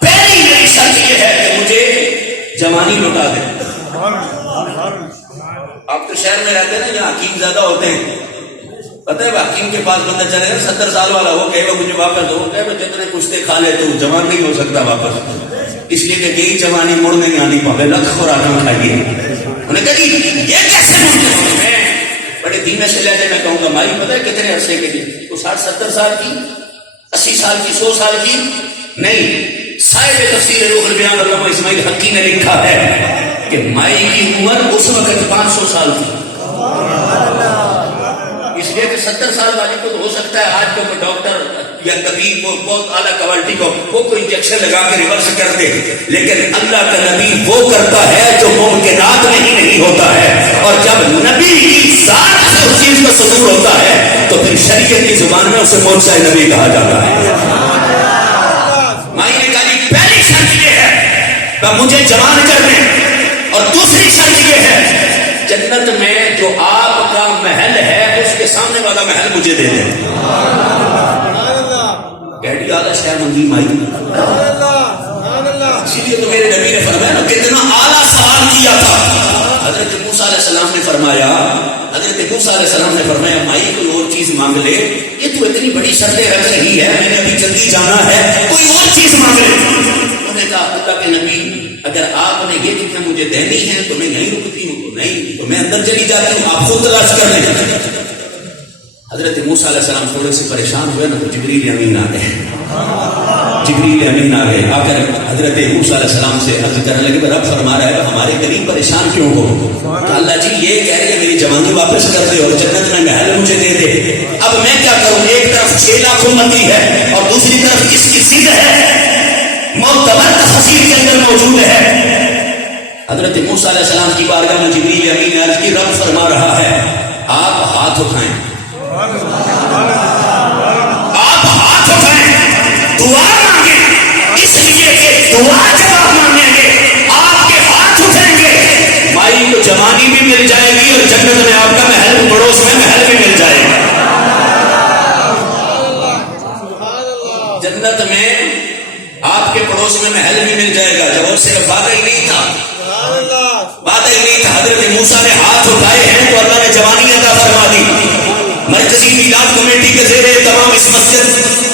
پہلی میری شرط یہ ہے کہ مجھے جوانی لوٹا دیں۔ آپ تو شہر میں رہتے ہیں نا جہاں حکیم زیادہ ہوتے ہیں، پتہ ہے حکیم کے پاس بندہ چلے گا 70 سال والا، وہ کہے گا مجھے واپس دو، کہے گا جتنے کشتے کھا لے تو جوان نہیں ہو سکتا واپس، اس لیے کہ یہی جوانی مڑ نہیں آنی پاوے، لکھ خوراکاں کھائیے۔ انہوں نے کہا یہ کیسے ممکن ہے؟ بڑے دھیمے سے لہجے میں کہوں گا مائی پتہ ہے کتنے عرصے کے لیے؟ تو 60-70 سال کی، 80 سال کی، 100 سال کی نہیں۔ صاحب تفسیر روح البیان علامہ اسماعیل حقی نے لکھا ہے کہ مائی کی عمر اس وقت 500 سال تھی، اس لیے کہ 70 سال والی کو تو ہو سکتا ہے آج کو کوئی ڈاکٹر یا طبیب کو بہت اعلیٰ کوالٹی کو وہ کوئی انجیکشن لگا کے ریورس کر دے، لیکن اللہ کا نبی وہ کرتا ہے جو ممکنات میں ہی نہیں ہوتا ہے، اور جب نبی کی ذات سے اس چیز کا صدور ہوتا ہے تو پھر شریعت کی زبان میں اسے معجزہ نبی کہا جاتا ہے۔ مائی نے کہا جی پہلی شرط یہ ہے کہ مجھے جوان کر دیں، اور دوسری شرط یہ ہے جنت میں جو آپ کا محل ہے اس کے سامنے والا محل مجھے دے دیں۔ کہڑی اعلیٰ شہ مندی مائی، اسی لیے تو میرے نبی نے فرمایا نا کتنا اعلیٰ سوال کیا تھا حضرت موسیٰ علیہ السلام نے فرمایا، حضرت موسیٰ علیہ السلام نے فرمایا مائی کوئی اور چیز مانگ لے، یہ تو اتنی بڑی شرطیں رکھ رہی ہے، میں نے ابھی جلدی جانا ہے، کوئی اور چیز مانگ لے۔ انہوں نے کہا اللہ کے نبی اگر آپ نے یہ چیزیں مجھے دینی ہیں تو میں نہیں رکتی ہوں، تو نہیں تو میں اندر چلی جاتی ہوں، آپ خود تلاش کر لیں۔ حضرت موسیٰ علیہ السلام تھوڑے سے پریشان ہوئے نا، تو جبریل امین آ گئے، جبریل امین آ گئے، آ کر حضرت موسیٰ علیہ السلام سے عرض کرنے لگے رب فرما رہا ہے ہمارے قریب پریشان کیوں ہو؟ اللہ جی یہ کہہ رہے ہیں میری جوانی واپس کر دے اور جنت میں محل مجھے دے دے، اب میں کیا کروں؟ ایک طرف 6 لاکھ امتی ہے اور دوسری طرف اس کی ضد ہے، معتبر تفسیر کے اندر موجود ہے۔ حضرت موسیٰ علیہ السلام کی بارگاہ میں جبریل امین نے عرض کی رب فرما رہا ہے آپ ہاتھ اٹھائیں، آپ ہاتھ اٹھائیں، دعا مانگیں، اس لیے کہ دعا جب آپ مانگیں گے آپ کے ہاتھ اٹھیں گے، مائی کو جوانی بھی مل جائے گی اور جنت میں آپ کا محل پڑوس میں محل بھی مل جائے گا۔ جنت میں آپ کے پڑوس میں محل بھی مل جائے گا، جب اور صرف وعدہ ہی نہیں تھا، وعدہ ہی نہیں تھا، حضرت موسیٰ نے ہاتھ اٹھائے ہیں تو اللہ نے جوانی عطا فرما دی۔ مرکزی میلاد کمیٹی کے زیر تمام اس مسجد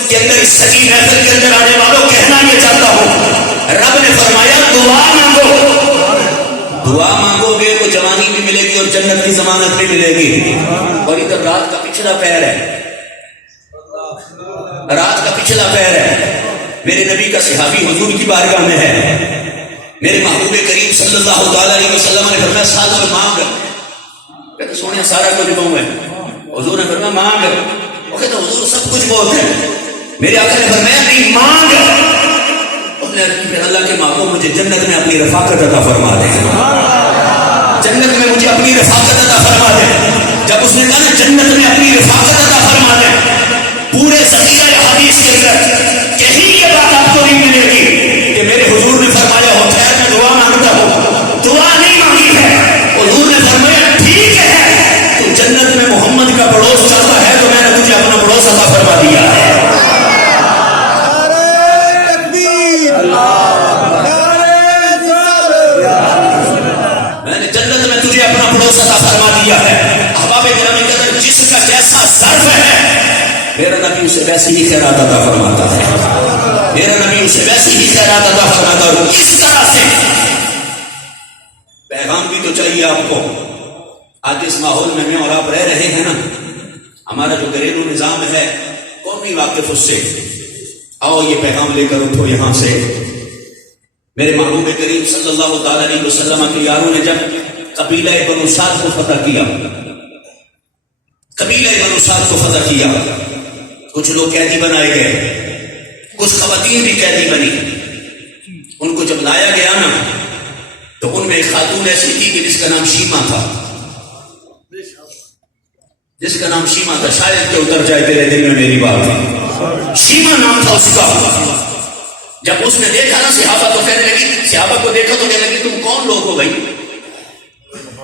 کے اندر اس سچی محفل کے اندر آنے والوں کہنا یہ چاہتا ہوں رب نے فرمایا دعا مانگو، دعا مانگو گے تو جوانی بھی ملے گی اور جنت کی ضمانت بھی ملے گی۔ اور ادھر رات کا پچھلا پیر ہے، رات کا پچھلا پیر ہے، میرے نبی کا صحابی حضور کی بارگاہ میں ہے، میرے محبوب کریم صلی اللہ علیہ وسلم نے فرمایا ساتھ میں مانگ، کہتے سونے سارا کچھ بہو ہے، حضور نے فرمایا مانگ، وہ کہتے حضور سب کچھ بہت ہے، میرے آقا نے فرمایا نہیں مانگ، اس نے پھر اللہ کے مانگو مجھے جنت میں اپنی رفاقت عطا فرما دے، جنت میں مجھے اپنی رفاقت عطا فرما دے۔ جب اس نے کہا نا جنت میں اپنی رفاقت عطا فرما دے، پورے ذخیرہ حدیث کے اندر کہیں یہ بات آپ کو نہیں ملے گی کہ میرے حضور نے فرمایا ہو خیر میں دعا مانگتا ہوں، دعا نہیں مانگی ہے، حضور نے فرمایا ٹھیک ہے تو جنت میں محمد کا پڑوس چاہتا ہے تو میں نے تجھے اپنا پڑوس عطا فرما دیا ہے۔ میں نے جنت میں تجھے اپنا پڑوس عطا فرما دیا ہے۔ احباب گرامی کے اندر جس کا جیسا ظرف ہے میرا نبی اسے ویسی ہی خیرات عطا فرماتا ہے، میرا نبی اسے ویسی ہی خیرات عطا فرماتا ہے۔ اس طرح سے پیغام بھی تو چاہیے آپ کو۔ آج اس ماحول میں میں اور آپ رہ رہے ہیں نا، ہمارا جو گھریلو نظام ہے کون نہیں واقف اس سے؟ آؤ یہ پیغام لے کر اٹھو یہاں سے۔ میرے محبوب کریم صلی اللہ تعالی علیہ وسلم کے یاروں نے جب قبیلہ بنو سعد کو فتح کیا، قبیلہ بنو سعد کو فتح کیا، کچھ لوگ قیدی بنائے گئے، کچھ خواتین بھی قیدی بنی۔ ان کو جب لایا گیا نا تو ان میں ایک خاتون ایسی تھی کہ جس کا نام شیما تھا، جس کا نام شیما تھا، شاید کہ اتر جائے تیرے دل میں میری بات، شیما نام تھا اس کا۔ جب اس نے دیکھا نا صحابہ تو کہنے لگی، صحابہ کو دیکھا تو کہنے لگی تم کون لوگ ہو بھائی،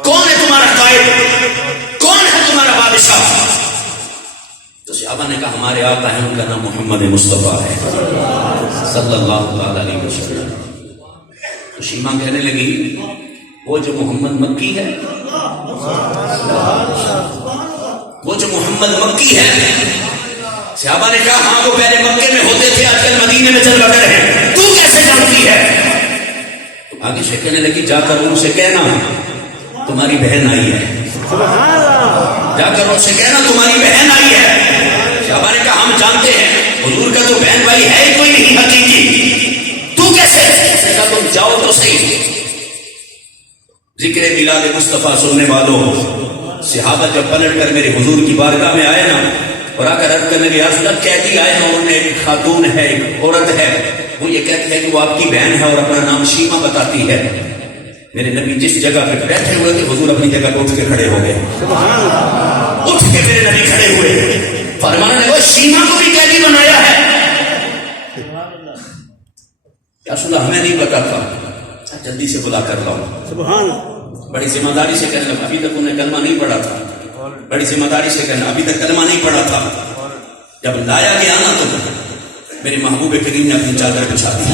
کون ہے تمہارا قائد، کون ہے تمہارا بادشاہ؟ تو صحابہ نے کہا ہمارے آقا ہیں، ان کا نام محمد مصطفیٰ ہے صلی اللہ علیہ وسلم۔ تو شیما کہنے لگی وہ جو محمد مکی ہے، وہ جو محمد مکی ہے۔ صحابہ نے کہا ہاں وہ پہلے مکے میں ہوتے تھے، آج کل مدینے میں چل کر ہیں، تو کیسے جانتی ہے؟ تو آگے سے کہنے لگی جا کر ان سے کہنا تمہاری بہن آئی ہے، جا کر ان سے کہنا تمہاری بہن آئی ہے۔ صحابہ نے کہا ہم جانتے ہیں حضور کا تو بہن بھائی ہے ہی کوئی نہیں حقیقی، تو کیسے؟ کہا تم جاؤ تو صحیح۔ ذکر میلاد مصطفیٰ سننے والوں، صحابہ جب پلٹ کر میرے حضور کی بارگاہ میں آئے نا اور آ کر عرض کرنے کے یا رسول اللہ قیدی آئے ہیں، انہوں نے ایک خاتون ہے، ایک عورت ہے، وہ یہ کہتی ہے کہ وہ آپ کی بہن ہے اور اپنا نام شیما بتاتی ہے۔ میرے نبی جس جگہ پہ بیٹھے ہوئے تھے حضور اپنی جگہ پہ اٹھ کے کھڑے ہو گئے، اٹھ کے میرے نبی کھڑے ہوئے، فرمانے لگے شیما کو بھی قیدی بنایا ہے؟ یا رسول اللہ ہمیں نہیں پتا تھا، جلدی سے بلا کر لاؤ۔ بڑی ذمہ داری سے کہنے لگا ابھی تک انہیں کلمہ نہیں پڑھا تھا، بڑی ذمہ داری سے کہنا ابھی تک کلمہ نہیں پڑھا تھا۔ جب لایا گیا نا تو میرے محبوب کریم نے اپنی چادر بچھا دی۔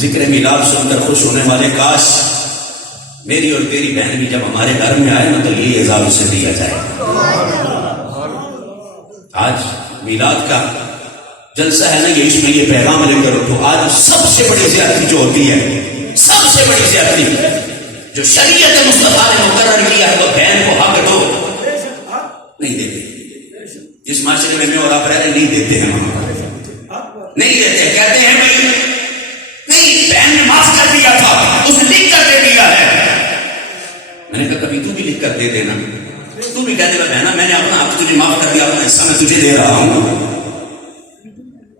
ذکر میلاد سن کر خوش ہونے والے کاش میری اور تیری بہن بھی جب ہمارے گھر میں آئے نا تو یہ اعزاز اسے دیا جائے. آج میلاد کا جلسہ ہے نا، یہ اس میں یہ پیغام لے کر اٹھو. آج سب سے بڑی زیادتی جو ہوتی ہے، سب سے بڑی زیادتی جو شریعت مصطفیٰ نے مقرر کیا ہے، وہ بہن کو حق دو نہیں دیتے. جس معاشرے میں اور آپ رہ رہے نہیں دیتے ہیں، نہیں دیتے ہیں. کہتے ہیں بھائی نہیں، بہن نے معاف کر دیا تھا، اس نے لکھ کر دے دیا ہے. میں نے کہا کبھی تو بھی لکھ کر دے دینا، تو بھی کہہ دے گا بہنا میں نے اپنا حق تجھے معاف کر دیا، اپنا حصہ میں تجھے دے رہا ہوں.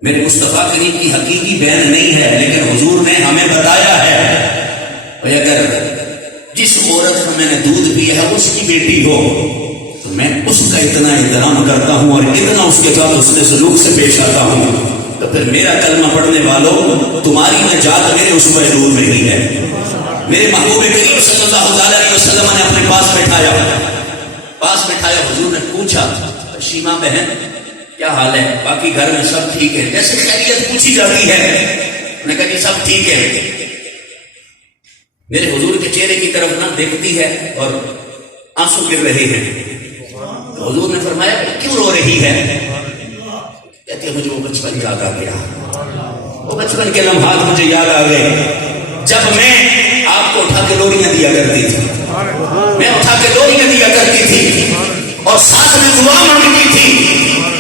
میرے مصطفیٰ کریم کی حقیقی بہن نہیں ہے، لیکن حضور نے ہمیں بتایا ہے بھائی اگر جس عورت کو میں نے دودھ پیا ہے اس کی بیٹی ہو تو میں اس کا اتنا احترام کرتا ہوں اور اتنا اس کے ساتھ حسن سلوک سے پیش آتا ہوں، تو پھر میرا کلمہ پڑھنے والوں تمہاری نجات میرے اس محدود میں ہی ہے. میرے محبوب کریم صلی اللہ علیہ وسلم نے اپنے پاس بٹھایا. حضور نے پوچھا شیما بہن کیا حال ہے، باقی گھر میں سب ٹھیک ہے؟ جیسے خیریت پوچھی جاتی ہے. میں نے کہا جی سب ٹھیک ہے. میرے حضور کے چہرے کی طرف نہ دیکھتی ہے اور آنسو گر رہے ہیں. تو حضور نے فرمایا کیوں رو رہی ہے؟ کہتے ہیں مجھے وہ بچپن یاد آ گیا، وہ بچپن کے لمحات مجھے یاد آ گئے جب میں آپ کو اٹھا کے لوریاں دیا کرتی تھی، اور ساتھ میں دعا مانگتی تھی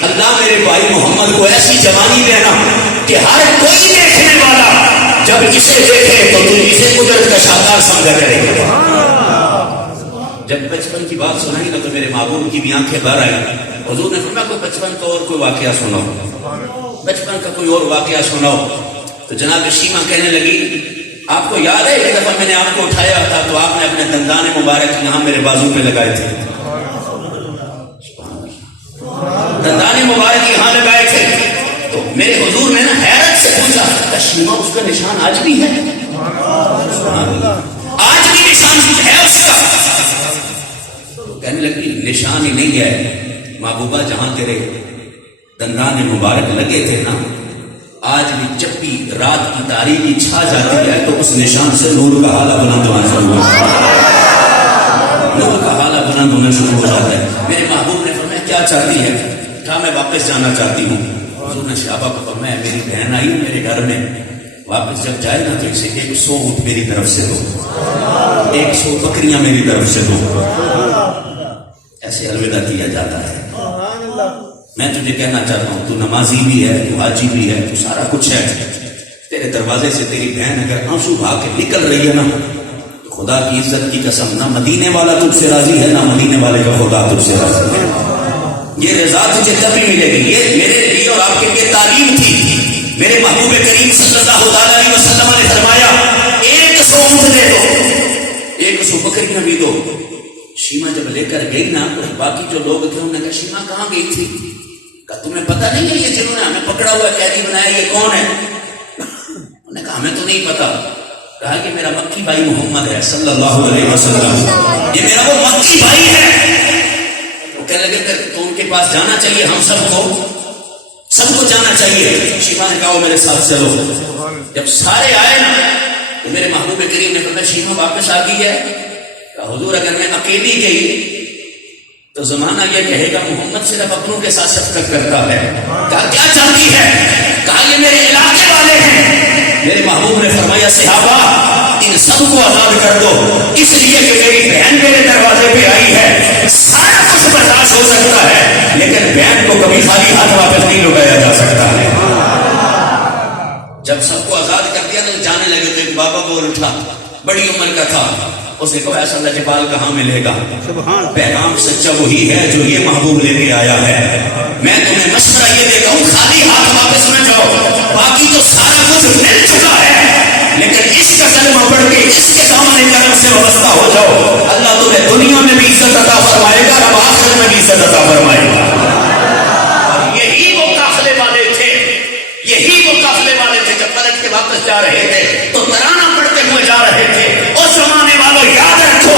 اللہ میرے بھائی محمد کو ایسی جوانی دینا کہ ہر کوئی دیکھنے والا جب اسے دیکھے تو اسے قدرت کا شاہکار سمجھا کرے. جب بچپن کی بات سنائی نا تو میرے محبوب کی بھی آنکھیں بھر آئی. حضور نے فرمایا کوئی بچپن کا اور کوئی واقعہ سناؤ، بچپن کا کوئی اور واقعہ سناؤ. تو جناب شیما کہنے لگی آپ کو یاد ہے ایک دفعہ میں نے آپ کو اٹھایا تھا تو آپ نے اپنے دندان مبارک یہاں میرے بازو پہ لگائے تھے، دندان مبارک یہاں لگائے تھے. تو میرے حضور نے نا حیرت سے پوچھا شیما اس کا نشان آج بھی ہے؟ آج بھی نشان ہے اس کا؟ کہنے لگی نشان ہی نہیں ہے محبوبہ، جہاں تیرے دندان مبارک لگے تھے نا آج بھی جب بھی رات کی تاریکی چھا جاتی ہے تو اس نشان سے نور کا حالہ بلند ہونا شروع ہو جاتا ہے، نور کا حالہ بلند ہونا شروع ہو جاتا ہے. میرے محبوب نے فرمایا کیا چاہتی ہے؟ کہا میں واپس جانا چاہتی ہوں. حضور نے صحابہ کو فرمایا میری بہن آئی میرے گھر میں، واپس جب جائے نا تو اسے 100 اونٹ میری طرف سے دو، 100 بکریاں میری طرف سے دو. ایسے الوداع کیا جاتا ہے. میں تجھے کہنا چاہتا ہوں تو نمازی بھی ہے، تو حاجی بھی ہے، تو سارا کچھ ہے. تیرے دروازے سے تیری بہن اگر آنسو بہا کے نکل رہی ہے نا تو خدا کی عزت کی قسم نہ مدینے والا تجھ سے راضی ہے نہ مدینے والے کا خدا تجھ سے راضی ہے. یہ رضا تجھے تبھی ملے گی. یہ میرے لیے اور آپ کے لیے تعلیم تھی. میرے محبوب کریم صلی اللہ علیہ وسلم نے فرمایا 100 اونٹ دے دو، 100 بکریاں بھی دو. شیما جب لے کر گئی نا تو باقی جو لوگ تھے انہوں نے کہا شیما کہاں گئی تھی؟ کہا تمہیں پتہ نہیں ہے یہ جنہوں نے ہمیں پکڑا ہوا قیدی بنایا یہ کون ہے؟ انہوں نے کہا ہمیں تو نہیں پتا. کہا کہ میرا مکی بھائی محمد ہے صلی اللہ علیہ وسلم، یہ میرا وہ مکی بھائی ہے. وہ کہنے لگے تو ان کے پاس جانا چاہیے، ہم سب کو جانا چاہیے. شیما نے کہا وہ میرے ساتھ چلو. جب سارے آئے نا تو میرے محبوب کریم نے کہا شیما واپس آ گئی ہے؟ حضور اگر میں اکیلی گئی تو زمانہ یہ کہے گا محمد صرف اپنوں کے ساتھ شفقت کرتا ہے. کہا کیا چاہتی ہے؟ کہا یہ میرے علاقے والے ہیں. میرے محبوب نے فرمایا صحابہ ان سب کو آزاد کر دو، اس لیے کہ میری بہن میرے دروازے پہ آئی ہے. سارا کچھ برداشت ہو سکتا ہے لیکن بہن کو کبھی خالی ہاتھ واپس نہیں لوٹایا جا سکتا ہے. جب سب کو آزاد کر دیا تو جانے لگے تو ایک بابا بول اٹھا، بڑی عمر کا تھا. اس نے کہا ایسا لجپال کہاں ملے گا؟ پیغام سچا وہی ہے جو یہ محبوب لے کے آیا ہے. میں تمہیں مشورہ یہ دیتا ہوں خالی ہاتھ واپس نہ جاؤ، باقی تو سارا کچھ مل چکا ہے لیکن اس کا کلمہ پڑھ کے اس کے دامن کرم سے وابستہ ہو جاؤ. اللہ تمہیں دنیا میں بھی عزت عطا فرمائے گا اور آخرت میں بھی عزت عطا فرمائے گا. اور یہی وہ قافلے والے تھے جب پلٹ کے واپس جا رہے تھے تو ترانہ پڑھتے ہوئے جا رہے تھے. اس زمانے والوں یاد رکھو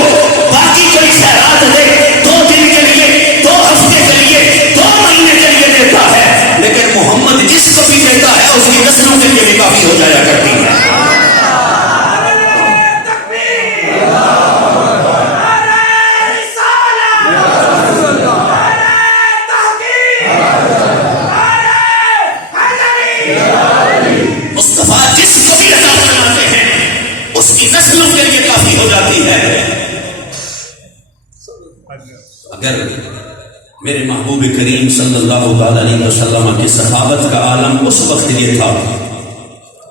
باقی کوئی خیرات دے 2 دن کے لیے، 2 ہفتے کے لیے، 2 مہینے کے لیے دیتا ہے لیکن محمد جس کو بھی دیتا ہے اس کی نسلوں کے لیے بھی کافی ہو جایا کرتی ہے. جاتی ہے. اگر میرے محبوب کریم صلی اللہ علیہ وسلم کی صحابت کا عالم اس وقت یہ تھا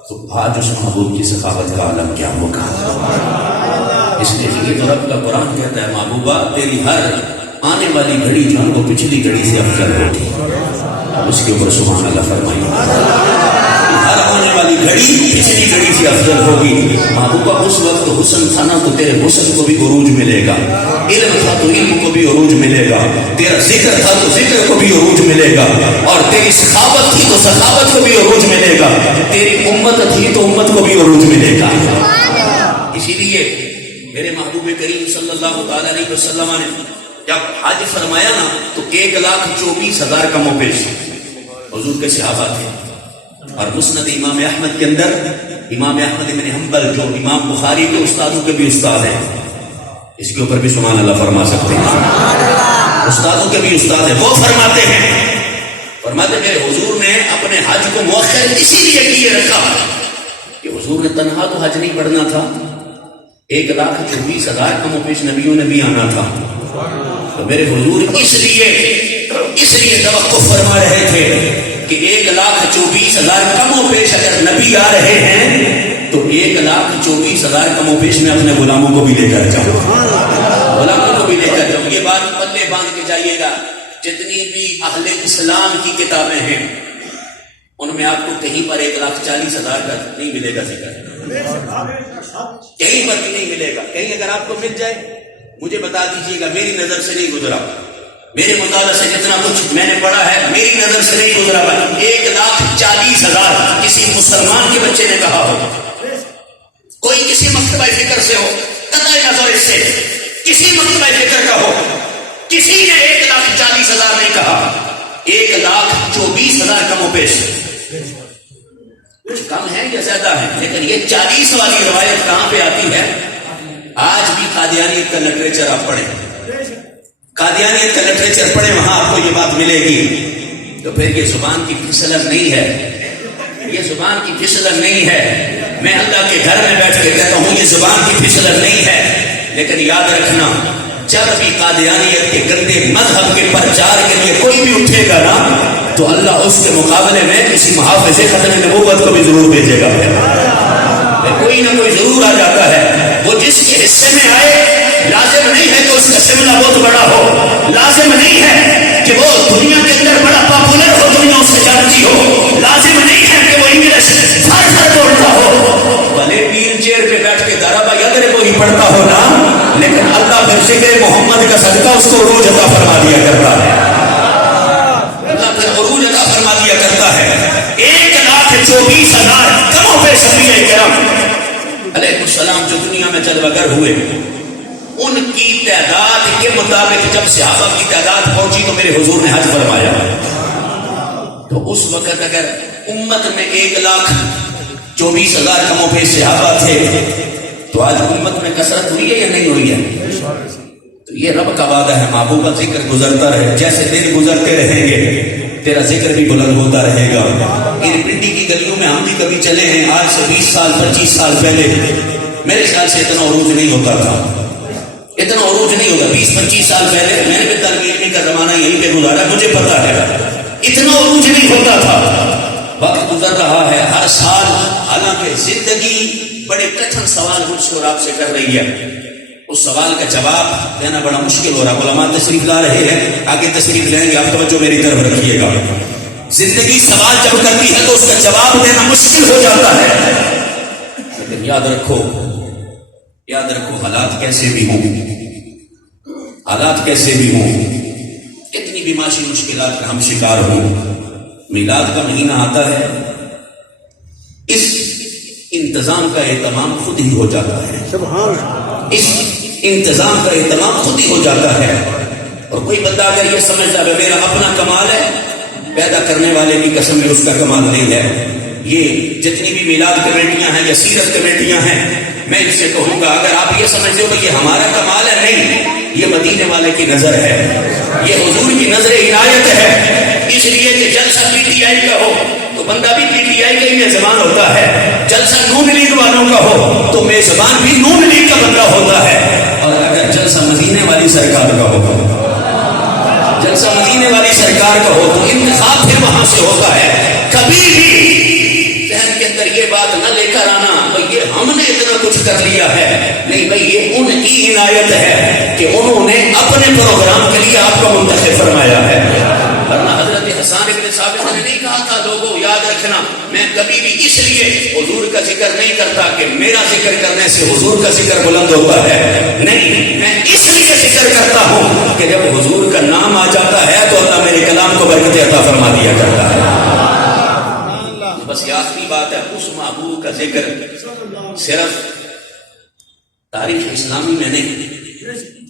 تو آج اس محبوب کی صحابت کا عالم کیا ہوگا. اس لیے یہ تو رب کا قرآن کہتا ہے محبوبہ تیری ہر آنے والی گھڑی جو ہے وہ پچھلی گھڑی سے افضل ہوگی. اب اس کے اوپر سبحان اللہ فرمائیے. ہر آنے والی گھڑی پچھلی گھڑی سے افضل ہوگی. محبوبہ اس وقت حسن تھا نا تو تیرے حسن کو بھی عروج ملے گا. علم تھا تو علم کو بھی عروج ملے گا. تیرا ذکر تھا تو ذکر کو بھی عروج ملے گا. اور تیری سخاوت تھی تو سخاوت کو بھی عروج ملے گا. تیری امت تھی تو امت کو بھی عروج ملے گا. اسی لیے میرے محبوب کریم صلی اللہ علیہ وسلم نے جب حج فرمایا نا تو 1,24,000 کم و بیش حضور کے صحابہ تھے. اور مسند امام احمد کے اندر امام احمد بن حنبل جو امام بخاری کے استادوں کے بھی استاد ہیں, اس کے اوپر بھی سبحان اللہ فرما سکتے ہیں. استادوں کے بھی استاد ہیں. وہ فرماتے میرے حضور نے اپنے حج کو مؤخر اسی لیے کیے رکھا کہ حضور نے تنہا تو حج نہیں پڑھنا تھا, 1,24,000 کم و بیش نبیوں نے بھی آنا تھا. تو میرے حضور اس لیے توقف فرما رہے تھے کہ 1,24,000 کم و بیش اگر نبی آ رہے ہیں تو 1,24,000 کم و بیش میں اپنے غلاموں کو بھی لے کر جاؤں. غلاموں کو بھی لے کر جاؤں. یہ بات پلے باندھ کے جائیے گا. جتنی بھی اہل اسلام کی کتابیں ہیں ان میں آپ کو کہیں پر 1,40,000 کا نہیں ملے گا ذکر, کہیں پر بھی نہیں ملے گا. کہیں اگر آپ کو مل جائے مجھے بتا دیجیے گا. میری نظر سے نہیں گزرا, میرے مطالعہ سے جتنا کچھ میں نے پڑھا ہے میری نظر سے نہیں گزرا. 1,40,000 کسی مسلمان کے بچے نے کہا ہو, کوئی کسی مکتبہ فکر سے ہو, قطع نظر اس سے کسی مکتبہ فکر کا ہو, کسی نے 1,40,000 نہیں کہا. 1,24,000 کم و بیش. کچھ کم ہے یا زیادہ ہے, لیکن یہ 40 والی روایت کہاں پہ آتی ہے؟ آج بھی قادیانیت کا لٹریچر آپ پڑھیں, قادیانیت کا لٹریچر پڑھیں, وہاں آپ کو یہ بات ملے گی. تو پھر یہ زبان کی پھسلن نہیں ہے, یہ زبان کی پھسلن نہیں ہے. میں اللہ کے گھر میں بیٹھ کے کہتا ہوں یہ زبان کی پھسلن نہیں ہے. لیکن یاد رکھنا جب بھی قادیانیت کے گندے مذہب کے پرچار کے لیے کوئی بھی اٹھے گا نا تو اللہ اس کے مقابلے میں کسی محافظ ختم نبوت کو بھی ضرور بھیجے گا. کوئی نہ کوئی ضرور آ جاتا ہے. وہ جس کے حصے میں آئے لازم نہیں ہے کہ اس کا شملہ بہت بڑا ہو, لازم نہیں ہے کہ وہ دنیا کے اندر بڑا پاپولر ہو, دنیا اس سے جانتی ہو, لازم نہیں ہے کہ وہ انگلش فارسر بولتا ہو, بھلے پیر چیئر پہ بیٹھ کے دربا یادر کو ہی پڑھتا ہو نا, لیکن اللہ پھر ذکر محمد کا صدقہ اس کو عروج عطا فرما دیا کرتا ہے. اللہ پھر عروج عطا فرما دیا کرتا ہے. 1,24,000 کم و بیش انبیاء کرام علیہ السلام جو دنیا میں جلوگر ہوئے, ان کی تعداد کے مطابق جب صحابہ کی تعداد پہنچی تو میرے حضور نے حج فرمایا. تو اس وقت اگر امت میں 1,24,000 کم و بیش صحابہ تھے تو آج امت میں کثرت ہوئی ہے یا نہیں ہوئی ہے؟ تو یہ رب کا وعدہ ہے محبوبہ ذکر گزرتا رہے, جیسے دن گزرتے رہیں گے تیرا ذکر بھی بلند ہوتا رہے گا. ان پنڈی کی گلیوں میں ہم بھی کبھی چلے ہیں, آج سے 20 سال 25 سال پہلے میرے خیال سے اتنا عروج نہیں ہوتا تھا, اتنا عروج نہیں ہوتا. 20-25 سال پہلے میں نے بھی طالب علمی کا زمانہ یہیں پہ گزارا, مجھے پتا ہے اتنا عروج نہیں ہوتا تھا. وقت گزر رہا ہے ہر سال, حالانکہ زندگی بڑے کٹھن سوال مجھ سے اور آپ سے کر رہی ہے. اس سوال کا جواب دینا بڑا مشکل ہو رہا. علماء تشریف لا رہے ہیں, آگے تشریف لیں گے, آپ توجہ میری طرف رکھیے گا. زندگی سوال جب کرتی ہے تو اس کا جواب دینا مشکل ہو جاتا ہے. لیکن یاد رکھو حالات کیسے بھی ہوں, کتنی بھی معاشی مشکلات کا ہم شکار ہوں, میلاد کا مہینہ آتا ہے, اس انتظام کا اہتمام خود ہی ہو جاتا ہے. اس انتظام کا اہتمام خود ہی ہو جاتا ہے. اور کوئی بندہ اگر یہ سمجھتا ہے میرا اپنا کمال ہے, پیدا کرنے والے کی قسم میں اس کا کمال نہیں ہے. یہ جتنی بھی میلاد کمیٹیاں ہیں یا سیرت کمیٹیاں ہیں, میں ان سے کہوں گا اگر آپ یہ سمجھتے ہو کہ یہ ہمارا کمال ہے, نہیں, یہ مدینے والے کی نظر ہے, یہ حضور کی نظر عنایت ہے. اس لیے کہ جلسہ PTI کا ہو تو بندہ بھی پی ٹی آئی کا ہی میزبان ہوتا ہے، جلسہ نون لیگ والوں کا ہو تو میزبان بھی نون لیگ کا بندہ ہوتا ہے، اور اگر جلسہ مدینے والی سرکار کا ہو، جلسہ مدینے والی سرکار کا ہو تو انتخاب پھر وہاں سے ہوتا ہے۔ کبھی بھی ذہن کے اندر یہ بات نہ لے کر آنا بھئی یہ ہم نے اتنا کچھ کر لیا ہے، نہیں بھئی یہ ان کی عنایت ہے کہ انہوں نے اپنے پروگرام کے لیے آپ کو منتخب فرمایا ہے۔ ورنہ حضرت حسان ابن ثابت نے نہیں کہا تھا لوگوں یاد رکھنا میں کبھی بھی اس لیے حضور کا ذکر نہیں کرتا کہ میرا ذکر کرنے سے حضور کا ذکر بلند ہوتا ہے، نہیں، میں اس لیے ذکر کرتا ہوں کہ جب حضور کا نام آ جاتا ہے تو اللہ میرے کلام کو برکت عطا فرما دیا کرتا ہے۔ بس یہ آخری بات ہے، اس محبوب کا ذکر صرف تاریخ اسلامی میں نہیں،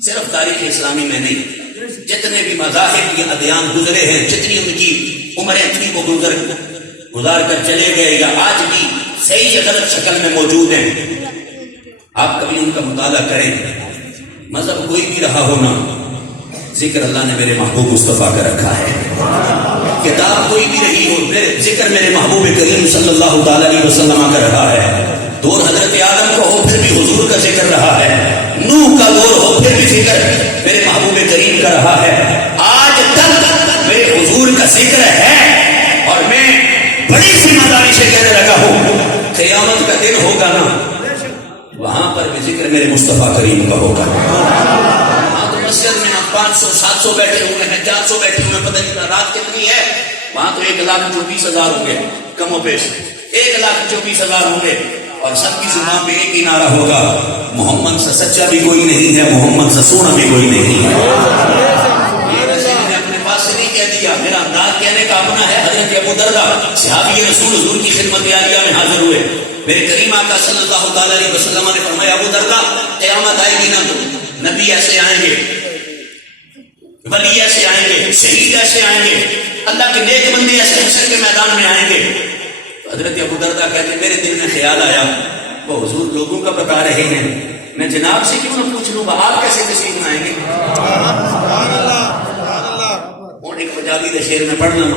صرف تاریخ اسلامی میں نہیں، جتنے بھی مذاہب یا ادیان گزرے ہیں، جتنی ان کی عمریں تھیں وہ گزار کر چلے گئے یا آج بھی صحیح یا غلط شکل میں موجود ہیں، آپ کبھی ان کا مطالعہ کریں، مذہب کوئی بھی رہا ہونا، ذکر اللہ نے میرے محبوب مصطفیٰ کا رکھا ہے۔ کتاب کوئی بھی رہی ہو، ذکر میرے محبوب کریم صلی اللہ تعالی علیہ وسلم کا رہا ہے۔ دور حضرت آدم کا ہو پھر بھی حضور کا ذکر رہا ہے، نوح کا دور ہو پھر بھی ذکر میرے محبوب کریم کا رہا ہے، آج تک میرے حضور کا ذکر ہے، اور میں بڑی ذمہ داری سے کہنے لگا ہوں قیامت کا دن ہوگا نا، وہاں پر بھی ذکر میرے مصطفیٰ کریم کا ہوگا۔ ہاں تو مسجد میں آپ 500 700 بیٹھے ہوئے ہیں، 400 بیٹھے ہوئے ہیں، پتہ نہیں رات کتنی ہے، وہاں تو 1,24,000 ہوں گے کم و بیش، 1,24,000 ہوں گے، اور سب کی زبان پہ ایک ہی نعرہ ہوگا، محمد سے سچا بھی کوئی نہیں ہے، محمد سے سونا بھی کوئی نہیں ہے۔ یہ ویسے میں نے اپنے پاس سے نہیں کہہ دیا، میرا انداز کہنے کا اپنا ہے۔ حضرت ابو درداء صحابی رسول حضور کی خدمت عالیہ میں حاضر ہوئے، میرے کریم آقا صلی اللہ تعالی علیہ وسلم نے فرمایا ابو درداء قیامت آئے گی نا تو نبی ایسے آئیں گے، ولی ایسے آئیں گے، شہید ایسے آئیں گے، اللہ کے نیک بندے ایسے حشر کے میدان میں آئیں گے۔ حضرت ابو درداء کہتے ہیں میرے دل میں خیال آیا وہ حضور لوگوں کا بتا رہے ہیں، میں جناب سے کیوں نہ پوچھ لوں گا آپ کیسے تشریف لائیں گے؟ اور ایک پنجابی دے شعر میں پڑھ لوں،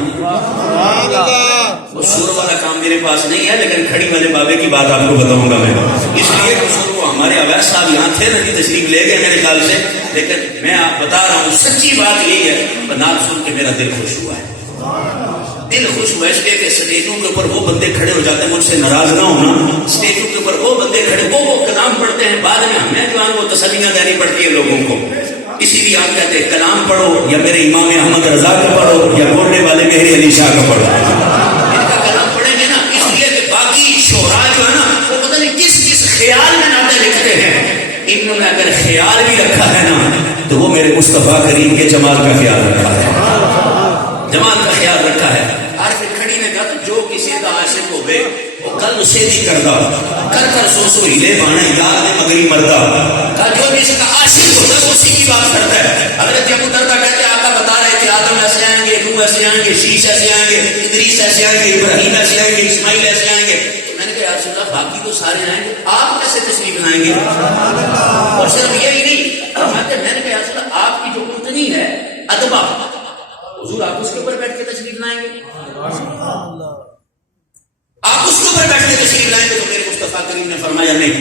وہ سور والا کام میرے پاس نہیں ہے، لیکن کھڑی والے بابے کی بات آپ کو بتاؤں گا میں، اس لیے کہ سور کو ہمارے اویس صاحب یہاں تھے نا، تشریف لے گئے میرے خیال سے، لیکن میں آپ بتا رہا ہوں سچی بات یہی ہے، بنات سن کے میرا دل خوش ہوا ہے، دل خوش ہوا اس لیے کہ اسٹیجوں کے اوپر وہ بندے کھڑے ہو جاتے ہیں، مجھ سے ناراض نہ ہونا، اسٹیجوں کے اوپر وہ بندے کھڑے وہ کلام پڑھتے ہیں، بعد میں ہمیں جو ہے وہ تسلیاں دینی پڑتی ہے لوگوں کو، اسی لیے آپ کہتے ہیں کلام پڑھو یا میرے امام احمد رضا کا پڑھو یا گولڈے والے مہری علی شاہ کا پڑھو، ان کا کلام پڑھیں گے نا، اس لیے کہ باقی شعراء جو ہے نا وہ پتہ نہیں کس کس خیال میں نعتیں لکھتے ہیں، انہوں نے اگر خیال بھی رکھا ہے نا تو وہ میرے مصطفیٰ کریم کے جمال کا خیال رکھا ہے، جمال کا خیال رکھا ہے۔ عارف کھڑی نے کہا جو کسی کا عاشق ہوئے وہ کل اسے نہیں کرتا، کر کر سو سو ہیلے بانے یار نے مگری مردا، کہا جو کسی کا عاشق ہوتا ہے اسی کی بات کرتا ہے۔ حضرت ابو درداء کہتے ہیں آقا بتا رہے کہ آدم ایسے آئیں گے، نوح ایسے آئیں گے، شیش ایسے آئیں گے، ادریس ایسے آئیں گے، ابراہیم ایسے آئیں گے، اسماعیل ایسے آئیں گے، تو میں نے کہا یا رسول اللہ باقی تو سارے آئیں گے، آپ کیسے تشریف لائیں گے؟ اور صرف یہی نہیں، میں نے کہا یا رسول اللہ آپ کی جو اتنی ہے ادبا حضور آپ اس کے اوپر بیٹھ کے تشریف لائیں گے، آپ اس کے اوپر بیٹھ کے تشریف لائیں گے؟ تو میرے مصطفیٰ کریم نے فرمایا نہیں،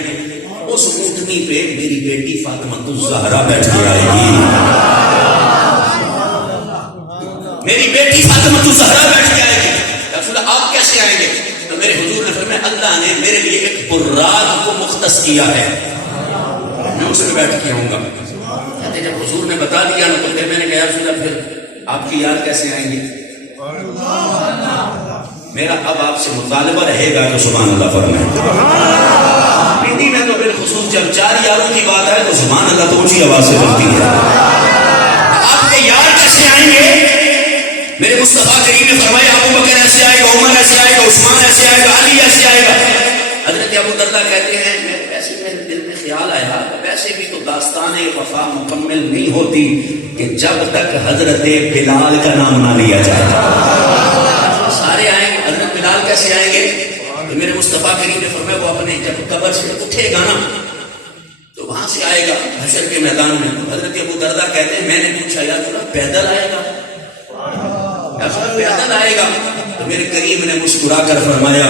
اس اونٹنی پہ میری بیٹی فاطمہ الزہرا بیٹھ کے آئے گی، میری بیٹی فاطمہ الزہرا بیٹھ کے آئے گی۔ رسول اللہ آپ کیسے آئیں گے؟ تو میرے حضور نے فرمایا اللہ نے میرے لیے ایک براق کو مختص کیا ہے، میں اس میں بیٹھ کے آؤں گا۔ کہتے جب حضور نے بتا دیا نا تو پھر میں نے کہا رسول اللہ پھر آپ کی یاد کیسے آئیں گے؟ میرا اب آپ سے مطالبہ رہے گا کہ سبحان اللہ فرمائیں، ہندی میں تو بالخصوص جب 4 یاروں کی بات آئے تو سبحان اللہ تو اونچی آواز سے بنتی ہے، آپ کے یار کیسے آئیں گے؟ میرے مصطفیٰ کریم نے فرمایا ابو بکر ایسے آئے گا، عمر ایسے آئے گا، عثمان ایسے آئے گا، علی ایسے آئے گا۔ حضرت ابو درداء کہتے ہیں ایسے میرے دل میں خیال آیا ویسے بھی تو داستان وفا مکمل نہیں ہوتی کہ جب تک حضرت بلال کا نام نہ لیا جائے، سارے آئیں گے، حضرت بلال کیسے آئیں گے؟ تو میرے مصطفیٰ کریم نے فرمایا وہ اپنے جب قبر سے اٹھے گا نا تو وہاں سے آئے گا حشر کے میدان میں۔ حضرت ابو درداء کہتے ہیں میں نے پوچھا یا تھوڑا پیدل آئے گا؟ پیدل آئے گا؟ تو میرے کریم نے مسکرا کر فرمایا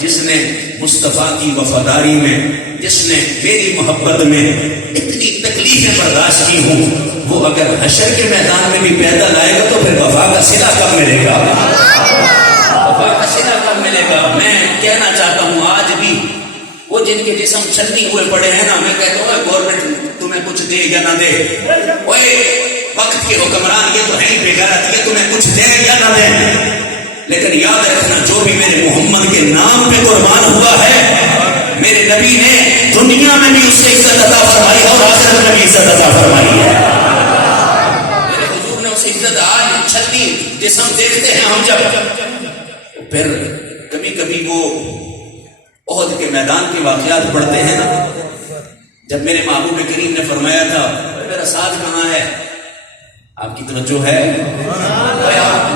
جس نے مصطفیٰ کی وفاداری میں، جس نے میری محبت میں اتنی تکلیفیں برداشت کی ہوں، وہ اگر حشر کے میدان میں بھی پیدل آئے گا تو پھر وفا کا صلہ کب ملے گا؟ وفا کا صلہ کب ملے گا؟ میں کہنا چاہتا ہوں آج بھی وہ جن کے جسم چھلنی ہوئے پڑے ہیں نا، میں کہتا ہوں گورنمنٹ تمہیں کچھ دے یا نہ دے، وقت کے حکمران یہ تو ہے ہی بےغیرت، یہ تمہیں کچھ دے یا نہ دے، لیکن یاد رکھنا جو بھی میرے محمد کے نام پہ قربان ہوا ہے، میرے نبی نے دنیا میں بھی اسے عزت عطا فرمائی اور آخرت میں بھی عزت عطا فرمائی ہے۔ میرے حضور نے اسے عزت، آج چھلنی جسم دیکھتے ہیں ہم جب، پھر کبھی کبھی وہ احد کے میدان کے واقعات پڑھتے ہیں نا، جب میرے محبوب کریم نے فرمایا تھا میرا ساتھ کہاں ہے، آپ کی توجہ ہے،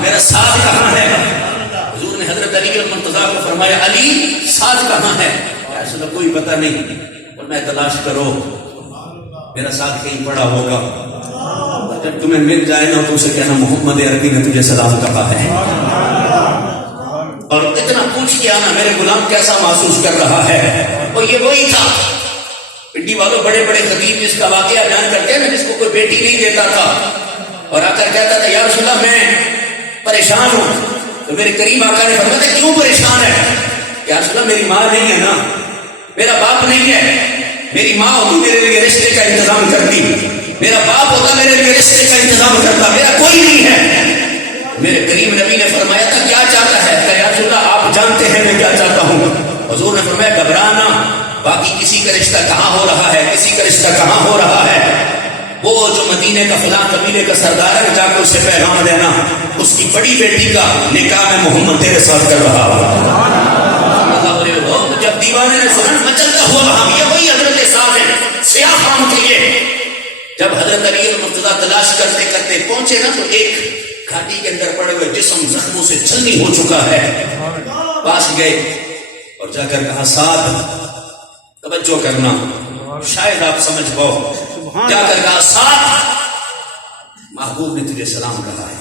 میرا ساتھ کہاں ہے؟ حضور نے حضرت علی المرتضیٰ کو فرمایا علی ساتھ کہاں ہے؟ ایسا کوئی پتہ نہیں، اور میں تلاش کرو، میرا ساتھ کہیں پڑا ہوگا، اور جب تمہیں مل جائے نا تو اسے کہنا محمد عربی نے تجھے سلام کہا ہے، اور اتنا پوچھ کے آنا میرے غلام کیسا محسوس کر رہا ہے۔ اور یہ وہی تھا پنڈی والوں، بڑے بڑے خطیب جس کا واقعہ بیان کرتے ہیں نا، جس کو کوئی بیٹی نہیں دیتا تھا اور آ کر کہتا تھا یا رسول اللہ میں پریشان ہوں، تو میرے کریم آقا نے فرمایا تھا کیوں پریشان ہے؟ یا رسول اللہ میری ماں نہیں ہے نا، میرا باپ نہیں ہے، میری ماں ہوتی میرے لیے رشتے کا انتظام کرتی، میرا باپ ہوتا میرے لیے رشتے کا انتظام کرتا، میرا کوئی نہیں ہے۔ میرے کریم نبی نے فرمایا تھا کیا چاہتا ہے؟ کہ یا رسول اللہ آپ جانتے ہیں میں کیا چاہتا ہوں۔ حضور نے فرمایا گھبرانا، باقی کسی کا رشتہ کہاں ہو رہا ہے، کسی کا رشتہ کہاں ہو رہا ہے، وہ جو مدینے کا فلاں قبیلے کا سردار ہے جا کے اسے پیغام دینا اس کی بڑی بیٹی کا نکاح میں محمد تیرے ساتھ کر رہا ہو۔ جب دیوانے نے سنا مچلتا ہوا وہاں، یہ وہی حضرت صاحب ہے سیاہ خام کے لیے، جب حضرت علی المرتضیٰ تلاش کرتے کرتے پہنچے نا تو ایک گھاٹی کے اندر پڑے ہوئے جسم زخموں سے چھلنی ہو چکا ہے، پاس گئے اور جا کر کہا ساتھ توجہ کرنا شاید آپ سمجھ پاؤ، جا کر کہا ساتھ محبوب نے تجھے سلام کہا ہے،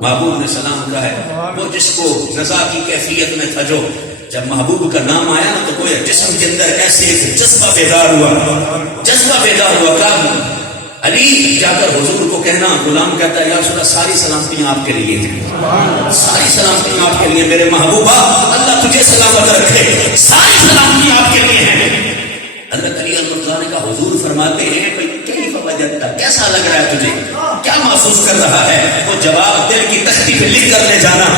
محبوب نے سلام کہا ہے۔ وہ جس کو رضا کی کیفیت میں تھا، جو جب محبوب کا نام آیا نا تو کوئی جسم کے اندر ایسے ایک جذبہ بیدار ہوا، جذبہ بیدار ہوا۔ کہا علی جا کر حضور کو کہنا، غلام کہتا ہے یا رسول اللہ ساری سلامتیاں آپ کے لیے ہیں، ساری سلامتیاں آپ کے لیے، میرے محبوبہ اللہ تجھے سلامت رکھے، ساری سلامتیاں آپ کے لیے ہیں۔ حضرت علی المرتضیٰ نے کہا حضور فرماتے ہیں بھائی کیف وجدت، کیسا لگ رہا ہے تجھے، کیا محسوس کر رہا ہے؟ وہ جواب دل کی تختی پہ لکھ کر لے جانا۔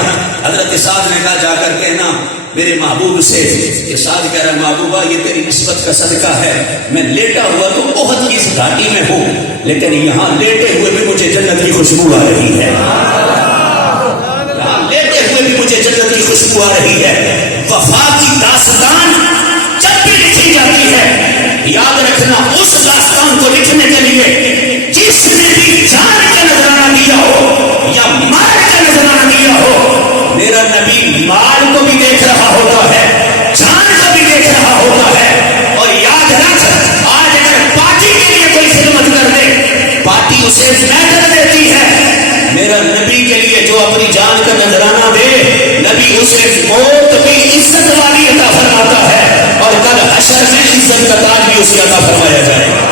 حضرت سعد نے کہا جا کر کہنا میرے محبوب سے کہ سعد کہہ رہا محبوبہ یہ تیری نسبت کا صدقہ ہے، میں لیٹا ہوا تو احد کی اس گھاٹی میں ہوں، لیکن یہاں لیٹے ہوئے بھی مجھے جنت کی خوشبو آ رہی ہے، یہاں لیٹے ہوئے بھی مجھے جنت کی خوشبو آ رہی ہے۔ وفا کی داستان جب بھی لکھی جاتی ہے یاد رکھنا اس داستان کو لکھنے کے لیے جس نے بھی جان کا نذرانہ دیا ہو یا مال کا نذرانہ دیا ہو، میرا نبی مال کو بھی دیکھ رہا ہوتا ہے، جان کو بھی دیکھ رہا ہوتا ہے۔ اور یاد رکھ آج اگر پارٹی کے لیے کوئی خدمت کر دے، پارٹی اسے میٹر دیتی ہے، میرا نبی کے لیے جو اپنی جان کا نذرانہ دے، نبی اسے موت بھی عزت والی عطا فرماتا ہے، اور کل حشر میں عزت کا تاج بھی اسے عطا فرمایا جائے گا۔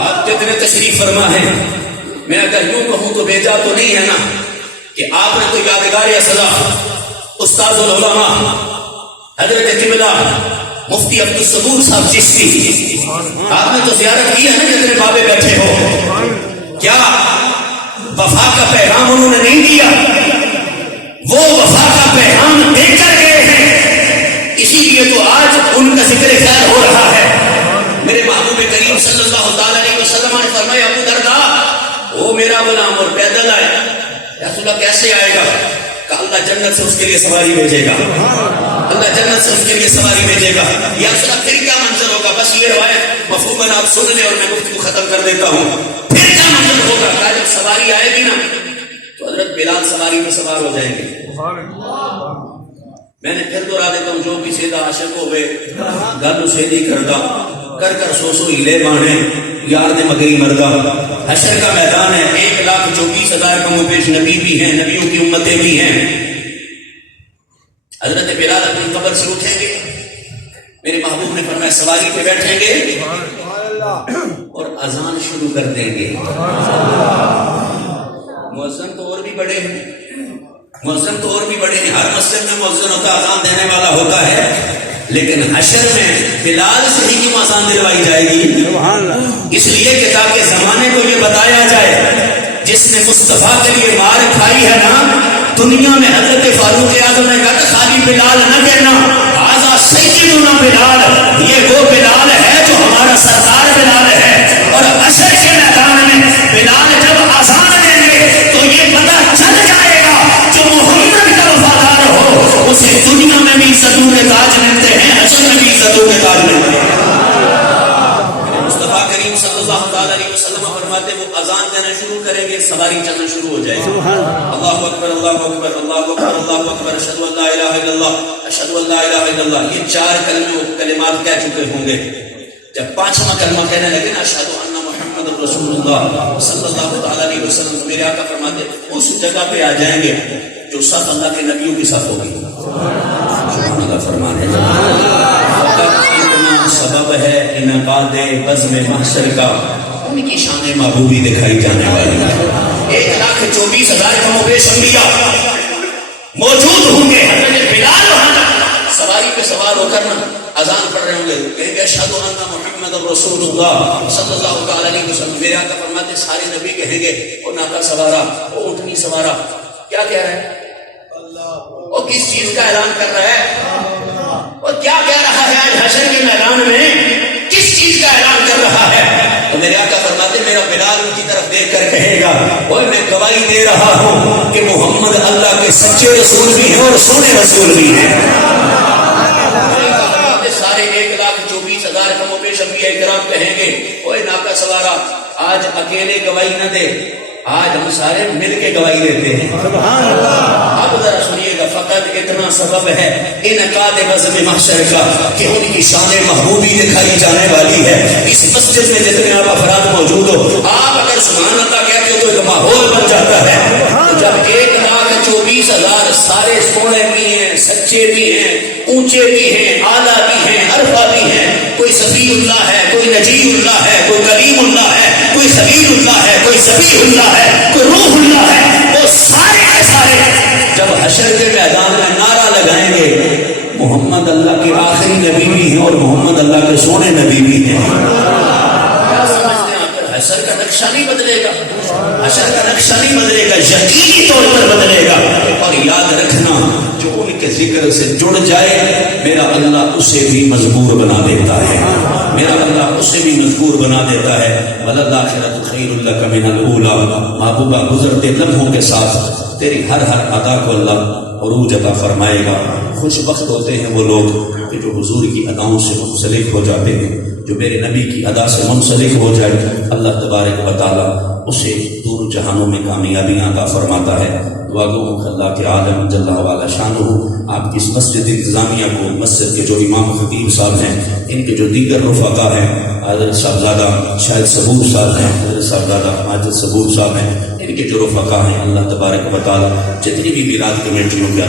آپ جتنے تشریف فرما ہے، میں اگر یوں کہوں تو بیجا تو نہیں ہے نا کہ آپ نے تو یادگار اصلاح استاد العلماء حضرت قبلہ مفتی عبدالصبور صاحب چشتی، آپ نے تو زیارت کی ہے نا جتنے بابے بیٹھے ہو، کیا وفا کا پیغام انہوں نے نہیں دیا؟ وہ وفا کا پیغام دے کر گئے ہیں، اسی لیے تو آج ان کا ذکر خیر ہو رہا ہے۔ میرے محبوب کریم صلی اللہ تعالی علیہ وسلم نے فرمایا ابو درداء وہ میرا غلام اور پیدل آئے، رسول اللہ کیسے آئے گا؟ کہ اللہ جنت سے اس کے لیے سواری بھیجے گا، اللہ جنت سے اس کے لیے سواری بھیجے گا. یا رسول اللہ پھر کیا منظر ہوگا؟ بس یہ روایت مفہوماً آپ سن لیں اور میں گفتگو ختم کر دیتا ہوں. پھر کیا منظر ہوگا؟ کہا جب سواری آئے گی نا تو حضرت بلال سواری پہ سوار ہو جائیں گے. میں نے پھر دوہرا دیتا ہوں، جو بھی سیدھا عاشق ہوئے گل سیدھی کردہ کر کر سو سو ہیلے بانے یار دے مگری مردہ. حشر کا میدان ہے، 1,24,000 کم و بیش نبی بھی ہیں، نبیوں کی امتیں بھی ہیں. حضرت بلال اپنی قبر سے اٹھیں گے، میرے محبوب نے فرمایا سواری پہ بیٹھیں گے اور اذان شروع کر دیں گے. مؤذن تو اور بھی بڑے ہیں، مؤذن تو اور بھی بڑے ہیں، ہر مسجد میں مؤذن ہوتا ہے، اذان دینے والا ہوتا ہے، لیکن حشر میں بلال سے ہی کیوں اذان دلوائی جائے گی؟ اس لیے کہ تاکہ زمانے کو یہ بتایا جائے جس نے مصطفیٰ کے لیے مار کھائی ہے نا دنیا میں، حضرت فاروق اعظم نے کہا خالی بلال نہ کہنا، آزا سیدنا بلال، یہ وہ بلال ہے جو ہمارا سردار بلال ہے. اور حشر کے میدان میں بلال جب اذان دیں گے تو یہ پتہ چل جائے گا جو محمد کا وفادار ہو اسے دنیا میں بھی عزتوں کے تاج ملتے ہیں، حشر میں بھی عزتوں کے تاج ملتے ہیں. مصطفیٰ کریم صلی اللہ تعالی علیہ وسلم فرماتے وہ اذان دینا شروع کریں گے، سواری چلنا شروع ہو جائے گی. اللہ اکبر اللہ اکبر اللہ اکبر اللہ اکبر اشہد ان لا الہ الا اللہ اشہد ان لا الہ الا اللہ. یہ 4 کلمات کہہ چکے ہوں گے. جب 5واں کلمہ کہنے لگے نا اشہد ان محمد رسول اللہ صلی اللہ تعالی علیہ وسلم، میرے آقا فرماتے اس جگہ پہ آ جائیں گے جو سب اللہ کے نبیوں کے ساتھ ہوگی. اللہ فرمان ہے اتنا سبب ہے انعقاد بزم محشر کا، ان کی شان محبوبی دکھائی جانے والی ہے. 1,24,000 کم و بیش انبیاء موجود ہوں گے. حضرت بلال وہاں سواری پہ سوار ہو کر نا اذان پڑھ رہے ہوں گے، کہیں گے اشہد ان محمد رسول اللہ صلی اللہ تعالی علیہ وسلم. میرے آقا فرماتے سارے نبی کہیں گے وہ ناقہ سوارا، وہ اونٹنی سوارا. کیا کہہ رہا ہے؟ وہ کس چیز کا اعلان کر رہا ہے؟ وہ کیا کہہ رہا ہے آج حشر کے میدان میں؟ کس چیز کا اعلان کر رہا ہے؟ تو میرے آقا فرماتے میرا بلال ان کی طرف دیکھ کر کہے گا اوہ میں گواہی دے رہا ہوں کہ محمد اللہ کے سچے رسول بھی ہیں اور سونے رسول بھی ہیں. سارے 1,24,000 کم و بیش انبیاء کرام کہیں گے اوہ ناقہ سوارا آج اکیلے گواہی نہ دے، آج ہم سارے مل کے گواہی دیتے ہیں. اب ذرا سنیے گا، فقط اتنا سبب ہے انعقاد بزم محشر کا کہ ان کی شان محبوبی دکھائی جانے والی ہے. اس مسجد میں جتنے آپ افراد موجود ہو، آپ اگر سبحان اللہ کہتے ہو تو ایک ماحول بن جاتا ہے. تو جب 1,24,000 سارے سونے بھی ہیں، سچے بھی ہیں، اونچے بھی ہیں، اعلیٰ بھی ہیں، عرفہ بھی ہیں، کوئی صفی اللہ ہے، کوئی نجی اللہ ہے، کوئی کلیم اللہ ہے، کوئی خلیل اللہ ہے، کوئی صفی اللہ ہے، کوئی روح اللہ ہے، وہ سارے کے سارے جب حشر کے میدان میں نعرہ لگائیں گے محمد اللہ کے آخری نبی بھی ہیں اور محمد اللہ کے سونے نبی بھی ہیں. کیا سمجھتے ہیں آپ؟ حشر کا نقشہ نہیں بدلے گا، حشر کا نقشہ نہیں بدلے گا، یقینی طور پر بدلے گا. اور یاد رکھنا جو ان کے ذکر سے جڑ جائے میرا اللہ اسے بھی مجبور بنا دیتا ہے، میرا اللہ اسے بھی مجبور بنا دیتا ہے. وَلَلْآخِرَةُ خَيْرٌ لَكَ مِنَ الْأُولَىٰ. محبوبہ گزرتے لمحوں کے ساتھ تیری ہر ادا کو اللہ عروج عطا فرمائے گا. خوش بخت ہوتے ہیں وہ لوگ کہ جو حضور کی اداؤں سے منسلک ہو جاتے ہیں، جو میرے نبی کی ادا سے منسلک ہو جائے اللہ تبارک و تعالی اسے دور جہانوں میں کامیابیاں عطا فرماتا ہے. دعا گو اللہ کے عالم جل وعلا شانہ آپ کی اس مسجد انتظامیہ کو، مسجد کے جو امام خطیب صاحب ہیں، ان کے جو دیگر رفقا ہیں، حضرت صاحبزادہ شاہد صبور صاحب ہیں، حضرت صاحبزادہ ماجد صبور صاحب ہیں، ان کے جو رفقا ہیں اللہ تبارک و تعالی جتنی بھی میلاد کمیٹیوں کے